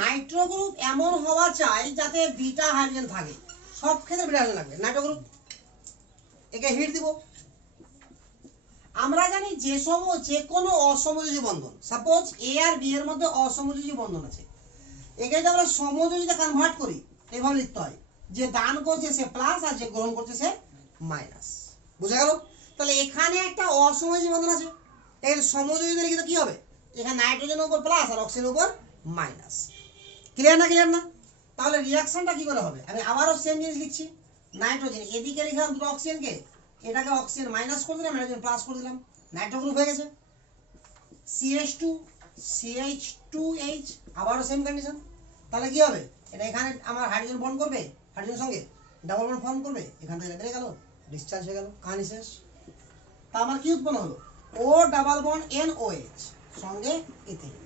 Nitro group এমন হওয়া চাই যাতে বিটা হাইড্রোজেন থাকে, সব ক্ষেত্রে বিটা হাইড্রোজেন লাগবে। নাইট্রো গ্রুপ একে হিট দিব। আমরা জানি যে কোনো অসমযোজী বন্ধন, সাপোজ এ আর বি এর মধ্যে অসমযোজী বন্ধন আছে, একে যদি আমরা সমযোজীতে কনভার্ট করি, এভাবে লিখতে হয় যে দান করছে সে প্লাস আর যে গ্রহণ করছে সে মাইনাস। বুঝা গেল? তাহলে এখানে একটা অসমযোজী বন্ধন আছে, এর সমযোজীতে লিখিত কি হবে? এখানে নাইট্রোজেনের উপর প্লাস আর অক্সিজেনের উপর মাইনাস। ক্লিয়ার না ক্লিয়ার না? তাহলে রিঅ্যাকশনটা কি করে হবে? আমি আবারও সেম জিনিস লিখছি, নাইট্রোজেন এদিকে লিখলাম দুটো অক্সিজেনকে, এটাকে অক্সিজেন মাইনাস করে দিলাম, নাইট্রোজেন প্লাস করে দিলাম, নাইট্রো গ্রুপ হয়ে গেছে। CH2 CH2H, আবারও সেম কন্ডিশন। তাহলে কি হবে? এটা এখানে আমার হাইড্রোজেন বন্ড করবে, হাইড্রোজেনের সঙ্গে ডাবল বন্ড ফর্ম করবে, এখান থেকে বেরিয়ে গেল, ডিসচার্জ হয়ে গেল, কাহিনী শেষ। তা আমার কি উৎপন্ন হলো? O ডাবল বন্ড NOH সঙ্গে ইথিলিন।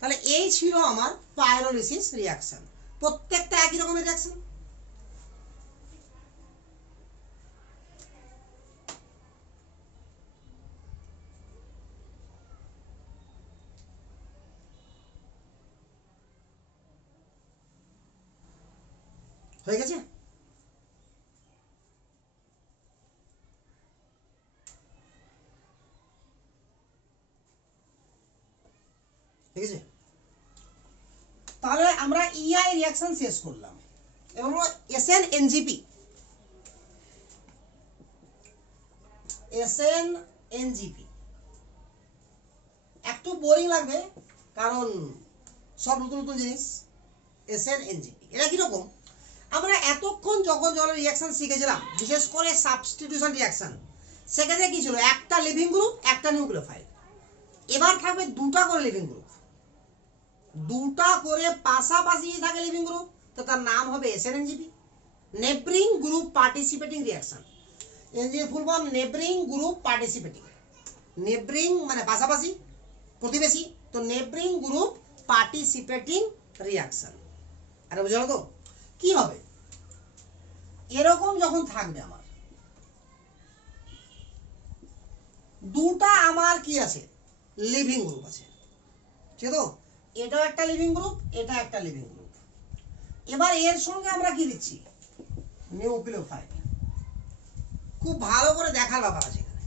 তাহলে এই ছিল আমার পাইরোলিসিস রিঅ্যাকশন। প্রত্যেকটা একই রকমের রিঅ্যাকশন। হয়ে গেছে? ঠিক আছে? তাহলে আমরা EI রিঅ্যাকশন শেষ করলাম। এবং SNNGP, SNNGP একটু বোরিং লাগবে কারণ সব নতুন নতুন জিনিস। SNNGP এটা কিরকম? আমরা এতক্ষণ যখন জলের রিঅ্যাকশন শিখেছিলাম, বিশেষ করে সাবস্টিটিউশন রিঅ্যাকশন, সেক্ষেত্রে কি ছিল? একটা লিভিং গ্রুপ, একটা নিউক্লিওফাইল। এবার থাকবে দুটা করে লিভিং গ্রুপ, দুটা করে পাশাপাশি থাকে লিভিং গ্রুপ, তো তার নাম হবে SNNGP, নেবরিং group participating reaction. NJP full form নেবরিং group participating. নেবরিং মানে পাশাপাশি, প্রতিবেশী, তো নেবরিং গ্রুপ পার্টিসিপেটিং রিঅ্যাকশন। আরে বুঝলো তো? কি হবে? এরকম যখন থাকবে আমার দুটা, আমার কি আছে? লিভিং গ্রুপ আছে, ঠিক তো? এটাও একটা লিভিং গ্রুপ, এটা একটা লিভিং গ্রুপ। এবার এর সঙ্গে আমরা কি দিচ্ছি? নিউক্লিওফাইল। খুব ভালো করে দেখার ব্যাপার আছে এখানে।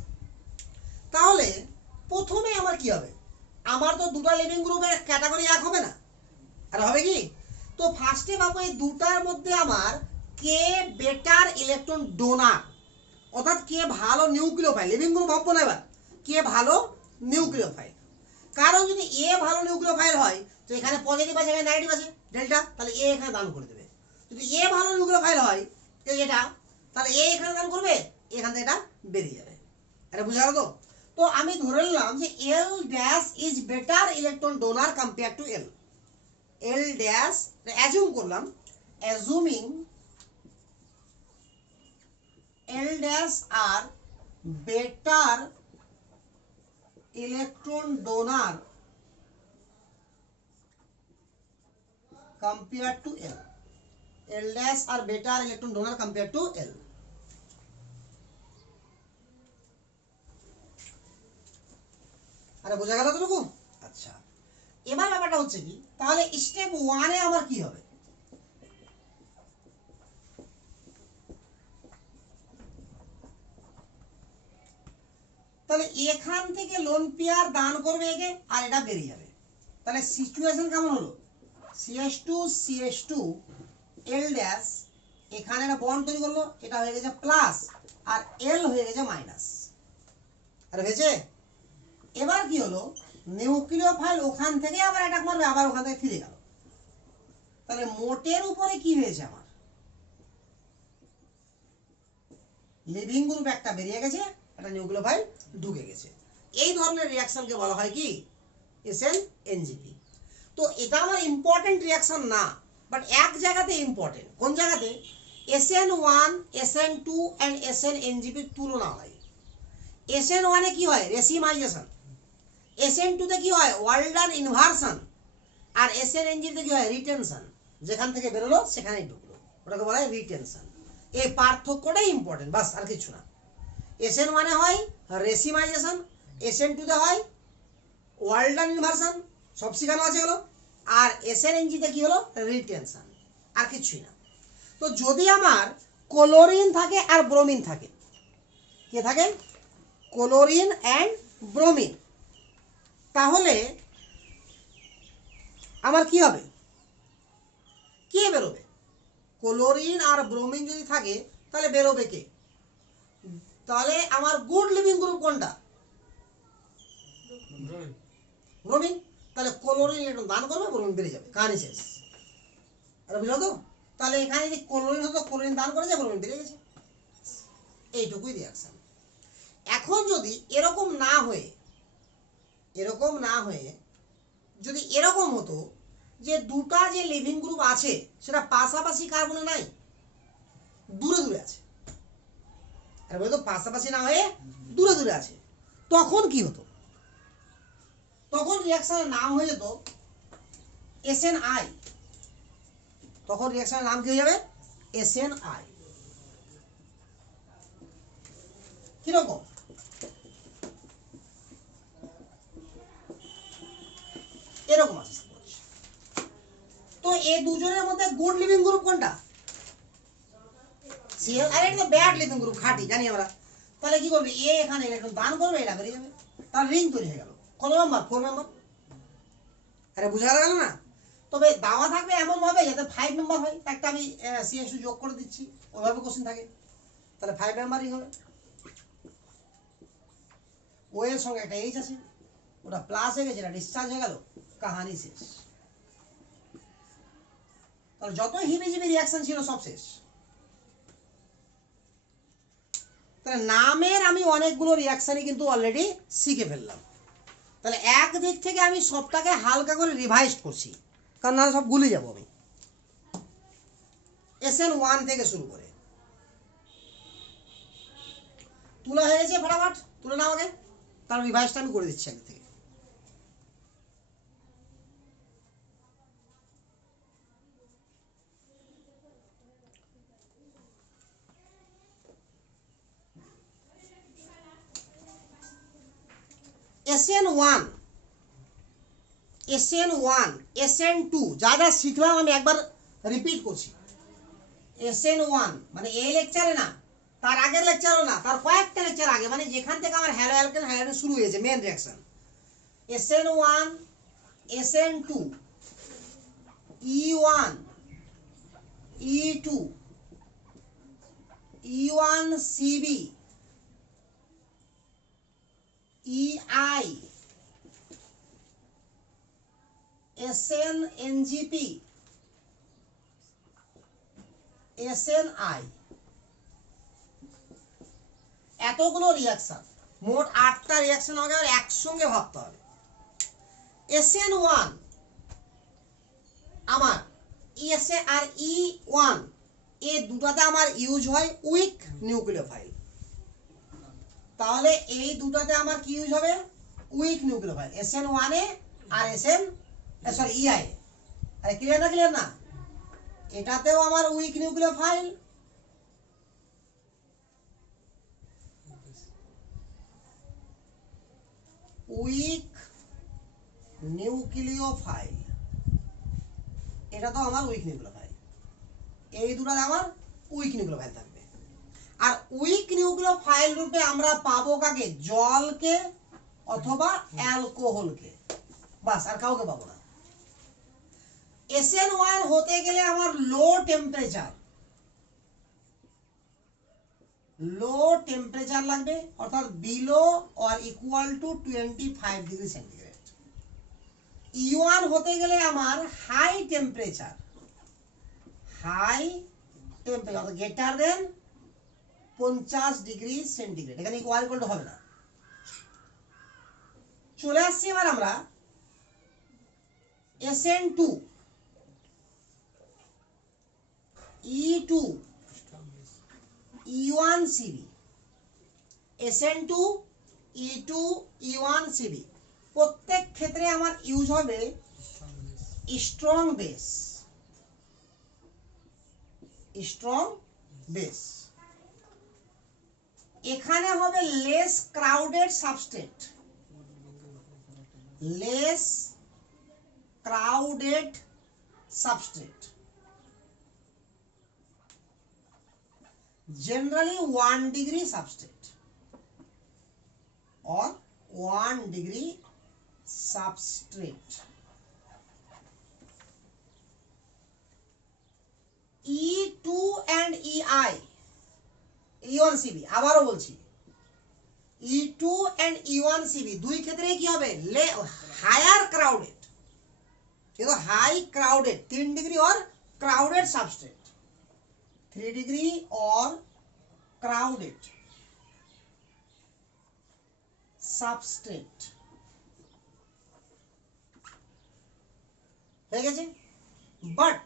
তাহলে প্রথমে আমার কি হবে? আমার তো দুটা লিভিং গ্রুপের ক্যাটাগরি এক হবে না, আর হবে কি? তো ফার্স্টে ভাবো এই দুটার মধ্যে আমার কে বেটার ইলেকট্রন ডোনার, অর্থাৎ কে ভালো নিউক্লিওফাইল। লিভিং গ্রুপ ভাববো না, এবার কে ভালো নিউক্লিওফাইল। কারণ যদি এ ভালো নিউক্লিওফাইল হয় তো এখানে পজিটিভ আছে, এখানে নেগেটিভ আছে ডেল্টা, তাহলে এ এখানে দান করে দেবে। যদি এ ভালো নিউক্লিওফাইল হয় এটা, তাহলে এ এখানে দান করবে, এখান থেকে এটা বেরিয়ে যাবে। এটা বুঝা গেল তো? তো আমি ধরে নিলাম যে L dash is better electron donor compare to L. L dash assume করলাম, assuming L dash are better electron donor compared to L. L dash are better electron donor compared to L. আরে বোঝা গেল তো? আচ্ছা, এবার ব্যাপারটা হচ্ছে কি, তাহলে স্টেপ 1 এ আমার কি হবে? তাহলে এখান থেকে লোন পেয়ার দান করবে একে, আর এটা বেরিয়ে যাবে। তাহলে সিচুয়েশন কেমন হলো? CH2 CH2 L ড্যাশ, এখানে একটা বন্ড তৈরি করলো, এটা হয়ে গেছে প্লাস, আর L হয়ে গেছে মাইনাস। আর হয়েছে, এবার কি হলো, নিউক্লিওফাইল ওখান থেকে আবার অ্যাটাক মারবে, আবার ওখান থেকে ফিরে গেল। তাহলে মোটের উপরে কি হয়েছে, আমার লিভিং গ্রুপ একটা বেরিয়ে গেছে, একটা নিউক্লিওফাইল ঢুকে গেছে। এই ধরনের রিঅ্যাকশনকে বলা হয় কি? SN-NGP। তো এটা আমার ইম্পর্টেন্ট রিঅ্যাকশন না, বাট এক জায়গাতে ইম্পর্টেন্ট। কোন জায়গাতে? SN1 SN2 এন্ড SN-NGP তুলনা হয়। SN1 এ কি হয়? রেসিমাইজেশন। SN2 তে কি হয়? ওয়াল্ডান ইনভার্সন। আর SN-NGP তে কি হয়? রিটেনশন। যেখান থেকে বেরোলো সেখানেই ঢুকলো, ওটাকে বলা হয় রিটেনশন। এই পার্থক্যটাই ইম্পর্টেন্ট, বাস আর কিছু না। SN1 এ হয় রেসিমাইজেশন, SN2 তে হয় ওয়াল্ডান ইনভার্সন, সব শিখানো আছে হলো। আর SN-NG তে কি হলো? রিটেনশন, আর কিছুই না। তো যদি আমার ক্লোরিন থাকে আর ব্রোমিন থাকে, কে থাকে? ক্লোরিন অ্যান্ড ব্রোমিন, তাহলে আমার কি হবে? কে বেরোবে? ক্লোরিন আর ব্রোমিন যদি থাকে তাহলে বেরোবে কে? তাহলে আমার গুড লিভিং গ্রুপ কোনটা? ব্রোমিন। তাহলে ক্লোরিন ইলেকট্রন দান করবে, ব্রোমিন বেরিয়ে যাবে, কাহিনী শেষ। আরে বুঝলো তো? তাহলে এখানে যদি ক্লোরিন হতো, ক্লোরিন দান করে যায়, ব্রোমিন বেরিয়ে গেছে। এইটুকুই রিঅ্যাকশন। এখন যদি এরকম না হয়ে যদি এরকম হতো যে দুটা যে লিভিং গ্রুপ আছে সেটা পাশাপাশি কার্বনে নাই, দূরে দূরে আছে, আরে বলতো পাশাপাশি না হয়ে দূরে দূরে আছে, তখন কি হতো? তখন রিঅ্যাকশনের নাম হয়ে যেত SNI। তখন রিঅ্যাকশনের নাম কি হয়ে যাবে? SNI। কিরকম? এরকম আছে। তো এই দুজনের মধ্যে গুড লিভিং গ্রুপ কোনটা? Cl। আরে এটা তো ব্যাড লিভিং গ্রুপ, খাঁটি, জানি আমরা। তাহলে কি করবে? এ এখানে ইলেকট্রন দান করবে, এটা বেরিয়ে যাবে, তার রিং তৈরি হয়ে গেল। কত মেম্বার? 4 মেম্বার। আরে বুঝা গেল না? তবে দাওয়া থাকবে এমন ভাবে যাতে 5 মেম্বার হয়। একটা আমি CH2 যোগ করে দিচ্ছি, ওইভাবে কোশ্চেন থাকে, তাহলে 5 মেম্বারই হবে। ও এর সঙ্গে একটা এইচ আছে, ওটা প্লাস হয়ে গেছে, এটা ডিসচার্জ হয়ে গেল, কাহানি শেষ। তাহলে যত হিবিজিবি রিঅ্যাকশন ছিল সব শেষ। তাহলে নামের আমি অনেকগুলো রিঅ্যাকশনই কিন্তু অলরেডি শিখে ফেললাম। তাহলে এক দিক থেকে আমি সবটাকে হালকা করে রিভাইজ করছি, কারণ নাহলে সব ভুলে যাবো আমি। SN1 থেকে শুরু করে তুলা হয়ে গেছে, ফটাফট তুলে নাও আগে, তার রিভাইজটা আমি করে দিচ্ছি আগে থেকে। SN1 SN1 SN2 যা যা শিখলাম আমি একবার রিপিট করছি। SN1 মানে এই লেকচারে না, তার আগের লেকচারও না, তার কয়েকটা লেকচার আগে, মানে যেখান থেকে আমার হ্যালো অ্যালকেন হ্যালোজেন শুরু হয়েছে main reaction. SN1 SN2 E1 E2 E1CB EI SNNGP, SNI, এতগুলো রিয়াকশন, মোট 8টা রিয়াকশন হবে আর একসঙ্গে ভাবতে হবে। SN1 আমার ESA আর E1 এই দুটাতে আমার ইউজ হয় উইক নিউক্লিওফাইল, তাহলে এই দুটাতে আমার কি ইউজ হবে? উইক নিউক্লিওফাইল, SN1 এ আর EI এ। আরে ক্লিয়ার না? এটাতেও আমার উইক নিউক্লিওফাইল, উইক নিউক্লিওফাইল, এটা তো আমার উইক নিউক্লিওফাইল, এই দুটাতে আমার উইক নিউক্লিওফাইল থাকবে। আর উইক নিউক্লিওফাইল রূপে আমরা পাবো কাকে? জলকে অথবা অ্যালকোহলকে, বাস, আর কাউকে পাবো না। SN1 হতে গেলে আমার লো টেম্পারেচার লাগবে, অর্থাৎ below or equal to 25 degree centigrade. E1 হতে গেলে আমার হাই টেম্পারেচার অর্থাৎ গ্রেটার দেন 50 ডিগ্রি সেন্টিগ্রেড, এখানে ইকুয়াল ইকুয়াল টু হবে না। চলে আসছি এবার আমরা SN2, E2, E1CB, SN2, E2, E1CB, প্রত্যেক ক্ষেত্রে আমার ইউজ হবে স্ট্রং বেস। এখানে হবে less crowded substrate, generally 1 degree substrate or 1 degree substrate। E2 and EI, E1CB, আবারও বলছি E2 and E1CB দুই ক্ষেত্রে কি হবে? হায়ার ক্রাউডেড, ঠিক আছে, high crowded 3 degree or crowded substrate, 3 degree or crowded substrate হয়ে গেছে। বাট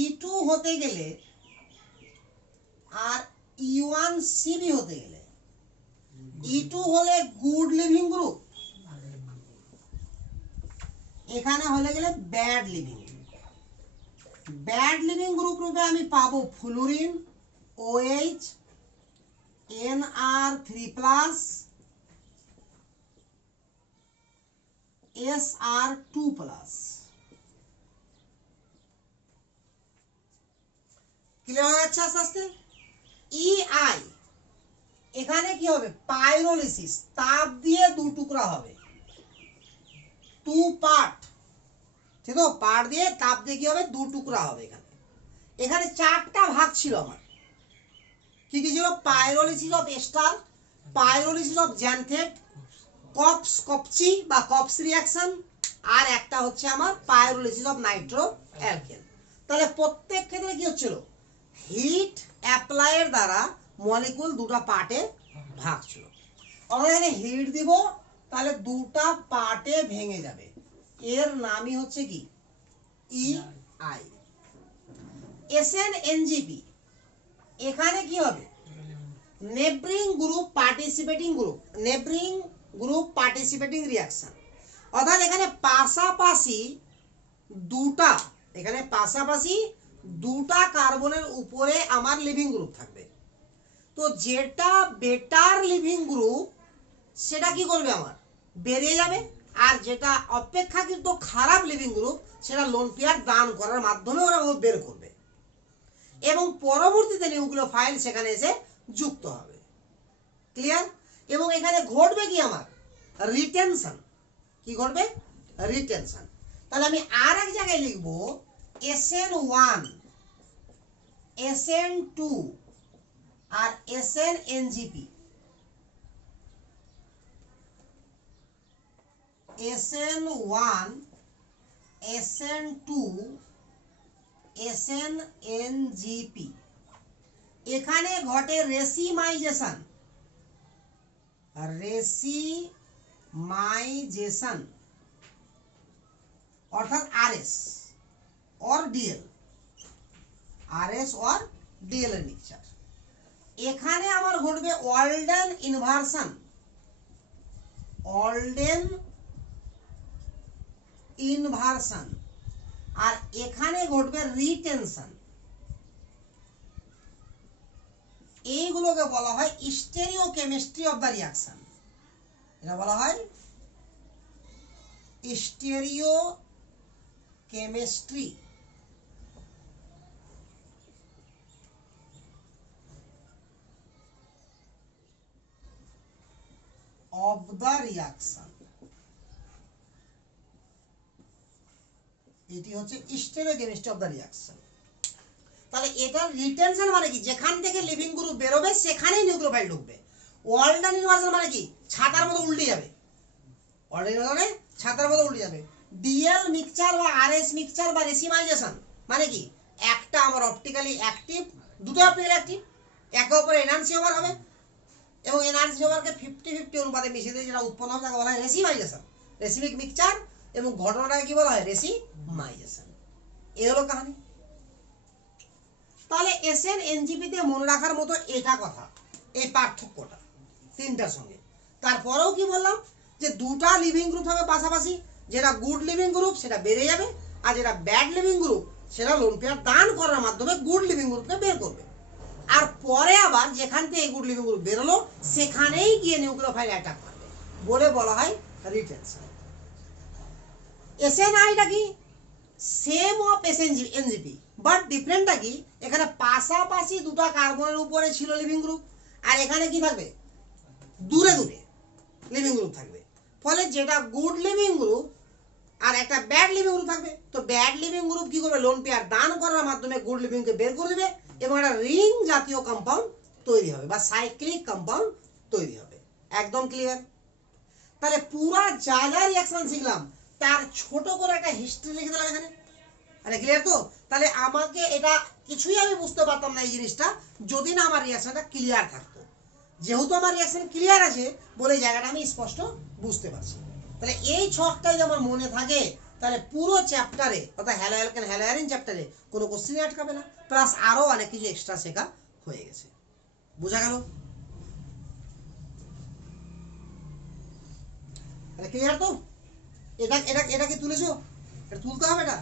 E2 হতে গেলে আর E1CB হতে গেলে, E2 হলে গুড লিভিং গ্রুপ, এখানে হলে গেলে ব্যাড লিভিং গ্রুপ রূপে আমি পাবো fluorine OH, NR3+, SR2+। Clear হয়ে যাচ্ছে আস্তে আস্তে? EI, এখানে কি হবে? পাইরোলিসিস, তাপ দিয়ে দু টুকরা হবে, 2 পার্ট, ঠিক আছে, পার্ট দিয়ে তাপ দিয়ে কি হবে? দু টুকরা হবে। এখানে 4টা ভাগ ছিল আমার, কি কি ছিল? Pyrolysis of ester, pyrolysis of জ্যানথেট, কপসি বা কপস রিঅ্যাকশন, আর একটা হচ্ছে আমার পাইরোলিসিস অফ নাইট্রো অ্যালকেন। তাহলে প্রত্যেক ক্ষেত্রে কি হচ্ছিল? হিট অ্যাপ্লাইয়ের দ্বারা মলিকুল দুটো পার্টে ভাগ ছিল। আমরা এখানে হিট দিব, তাহলে দুটো পার্টে ভেঙে যাবে, এর নামই হচ্ছে কি? EI। SNNGP, এখানে কি হবে? নেইবারিং গ্রুপ পার্টিসিপেটিং রিঅ্যাকশন, অর্থাৎ এখানে পাশাপাশি দুটা কার্বনের উপরে আমার লিভিং গ্রুপ থাকবে। তো যেটা বেটার লিভিং গ্রুপ সেটা কি করবে? আমার বেরিয়ে যাবে, আর যেটা অপেক্ষাকৃত খারাপ লিভিং গ্রুপ সেটা লোন পেয়ার দান করার মাধ্যমে ওরা বের করবে, এবং পরবর্তীতে নিউক্লিওফাইল সেখানে এসে যুক্ত হবে। ক্লিয়ার? এবং এখানে ঘটবে কি? আমার রিটেনশন। কি ঘটবে? রিটেনশন। তাহলে আমি আর এক জায়গায় লিখব SN1, SN2 আর SNNGP। SN1 SN2 SNNGP, এখানে ঘটে রেসিমাইজেশন অর্থাৎ RS or DL, RS or DL এর মিক্সচার। এখানে আমার ঘটবে ওয়ালডেন ইনভার্সন, আর এখানে ঘটবে রিটেনশন। এইগুলোকে বলা হয় স্টেরিওকেমিস্ট্রি অফ দ্য রিয়াকশন। এটা বলা হয় স্টেরিওকেমিস্ট্রি অফ দ্য রিয়াকশন। এটি হচ্ছে স্টেরিওকেমিস্ট্রি অফ দ্য রিয়াকশন। তাহলে এটার রিটেনশন মানে কি, যেখান থেকে লিভিং গ্রুপ বেরোবে সেখানেই নিউক্লিওফাইল ঢুকবে। ওয়ালডেন ইনভার্সন মানে কি, ছাতার মতো উল্টে যাবে। ওয়ালডেন ইনভার্সন মানে ছাতার মতো উল্টে যাবে। ডিএল মিক্সচার বা আরএস মিক্সচার বা রেসিমাইজেশন মানে কি, একটা আমার অপটিক্যালি অ্যাক্টিভ, দুটো অপটিক্যালি অ্যাক্টিভ, একে অপরে এনহান্সি ওভার হবে এবং এনহান্সি ওভারকে 50-50 অনুপাতে মিশিয়ে দিয়ে যেটা উৎপন্ন হবে তাকে বলা হয় রেসিমাইজেশন, রেসিমিক মিক্সচার, এবং ঘটনাটাকে কি বলা হয়, রেসিমাইজেশন। এই হলো কাহিনী। তাহলে SNNGP তে মনে রাখার মতো এটা কথা, এই পার্থক্যটা তিনটার সঙ্গে। তারপরেও কি বললাম, যে দুটা লিভিং গ্রুপ হবে পাশাপাশি, যেটা গুড লিভিং গ্রুপ সেটা বেড়ে যাবে, আর যেটা ব্যাড লিভিং গ্রুপ সেটা লোন পেয়ার দান করার মাধ্যমে গুড লিভিং গ্রুপকে বের করবে। আর পরে আবার যেখান থেকে গুড লিভিং গ্রুপ বেরোলো সেখানেই গিয়ে নিউক্লিওফাইল অ্যাটাক করবে বলে বলা হয় রিটেনশন। SNIটা কি, সেম অফ SNNGP, বাট ডিফারেন্টটা কি, এখানে পাশাপাশি দুটো কার্বনের উপরে ছিল লিভিং গ্রুপ, আর এখানে কি থাকবে, দূরে দূরে লিভিং গ্রুপ থাকবে। ফলে যেটা গুড লিভিং গ্রুপ আর একটা ব্যাড লিভিং গ্রুপ থাকবে, তো ব্যাড লিভিং গ্রুপ কি করবে, লোন পেয়ার দান করার মাধ্যমে গুড লিভিংকে বের করে দেবে এবং একটা রিং জাতীয় কম্পাউন্ড তৈরি হবে বা সাইক্লিক কম্পাউন্ড তৈরি হবে। একদম ক্লিয়ার? তাহলে পুরা যা যা রিয়াকশন শিখলাম তার ছোট করে একটা হিস্ট্রি লিখে দিলাম এখানে। আরে ক্লিয়ার তো? তাহলে আমাকে এটা কিছুই আমি বুঝতে পারতাম না এই জিনিসটা যদি না আমার রিয়াকশনটা ক্লিয়ার থাকতো। যেহেতু আমার রিয়াকশন ক্লিয়ার আছে বলে জায়গাটা আমি স্পষ্ট বুঝতে পারছি। তাহলে এই ছকটাই যদি আমার মনে থাকে তাহলে পুরো চ্যাপ্টারে অর্থাৎ হ্যালো অ্যালকেন হ্যালো অ্যারিন চ্যাপ্টারে কোনো কোশ্চেনই আটকাবে না, প্লাস আরও অনেক কিছু এক্সট্রা শেখা হয়ে গেছে। বোঝা গেল? তাহলে ক্লিয়ার তো? এটা এটা এটা কি তুলেছো? এটা তুলতে হবে এটা,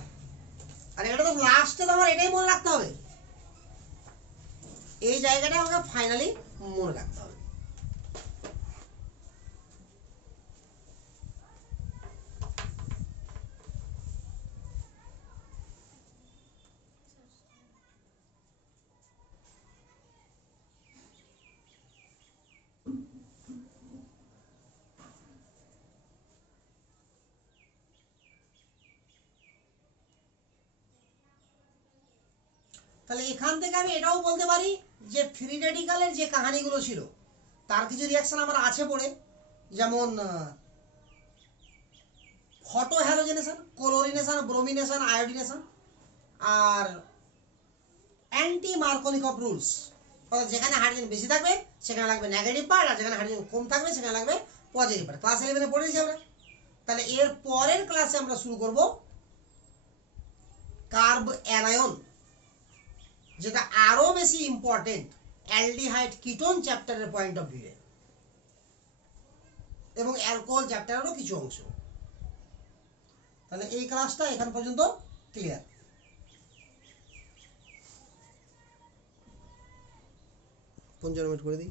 আর এটা তো লাস্টে তো আমার এটাই মনে রাখতে হবে। এই জায়গাটা আমাকে ফাইনালি মনে রাখতে হবে। তাহলে এখান থেকে আমি এটাও বলতে পারি যে ফ্রি রেডিকালের যে কাহিনীগুলো ছিল তার কিছু রিয়াকশন আমার আছে পড়ে, যেমন ফটো হ্যালোজেনেশন, ক্লোরিনেশন, ব্রোমিনেশন, আয়োডিনেশন, আর অ্যান্টি মার্কোনিকভ রুলস। অর্থাৎ যেখানে হাইড্রোজেন বেশি থাকবে সেখানে লাগবে নেগেটিভ পার্ট, আর যেখানে হাইড্রোজেন কম থাকবে সেখানে লাগবে পজিটিভ পার্ট। ক্লাস 11-এ পড়েছি আমরা। তাহলে এর পরের ক্লাসে আমরা শুরু করব কার্ব অ্যানায়ন, যেটা আরো বেশি ইম্পর্টেন্ট অ্যালডিহাইড কিটোন চ্যাপ্টারের পয়েন্ট অফ ভিউ এবং অ্যালকোহল চ্যাপ্টারেরও কিছু অংশ। তাহলে এই ক্লাসটা এখান পর্যন্ত ক্লিয়ার। 15 মিনিট করে দিই।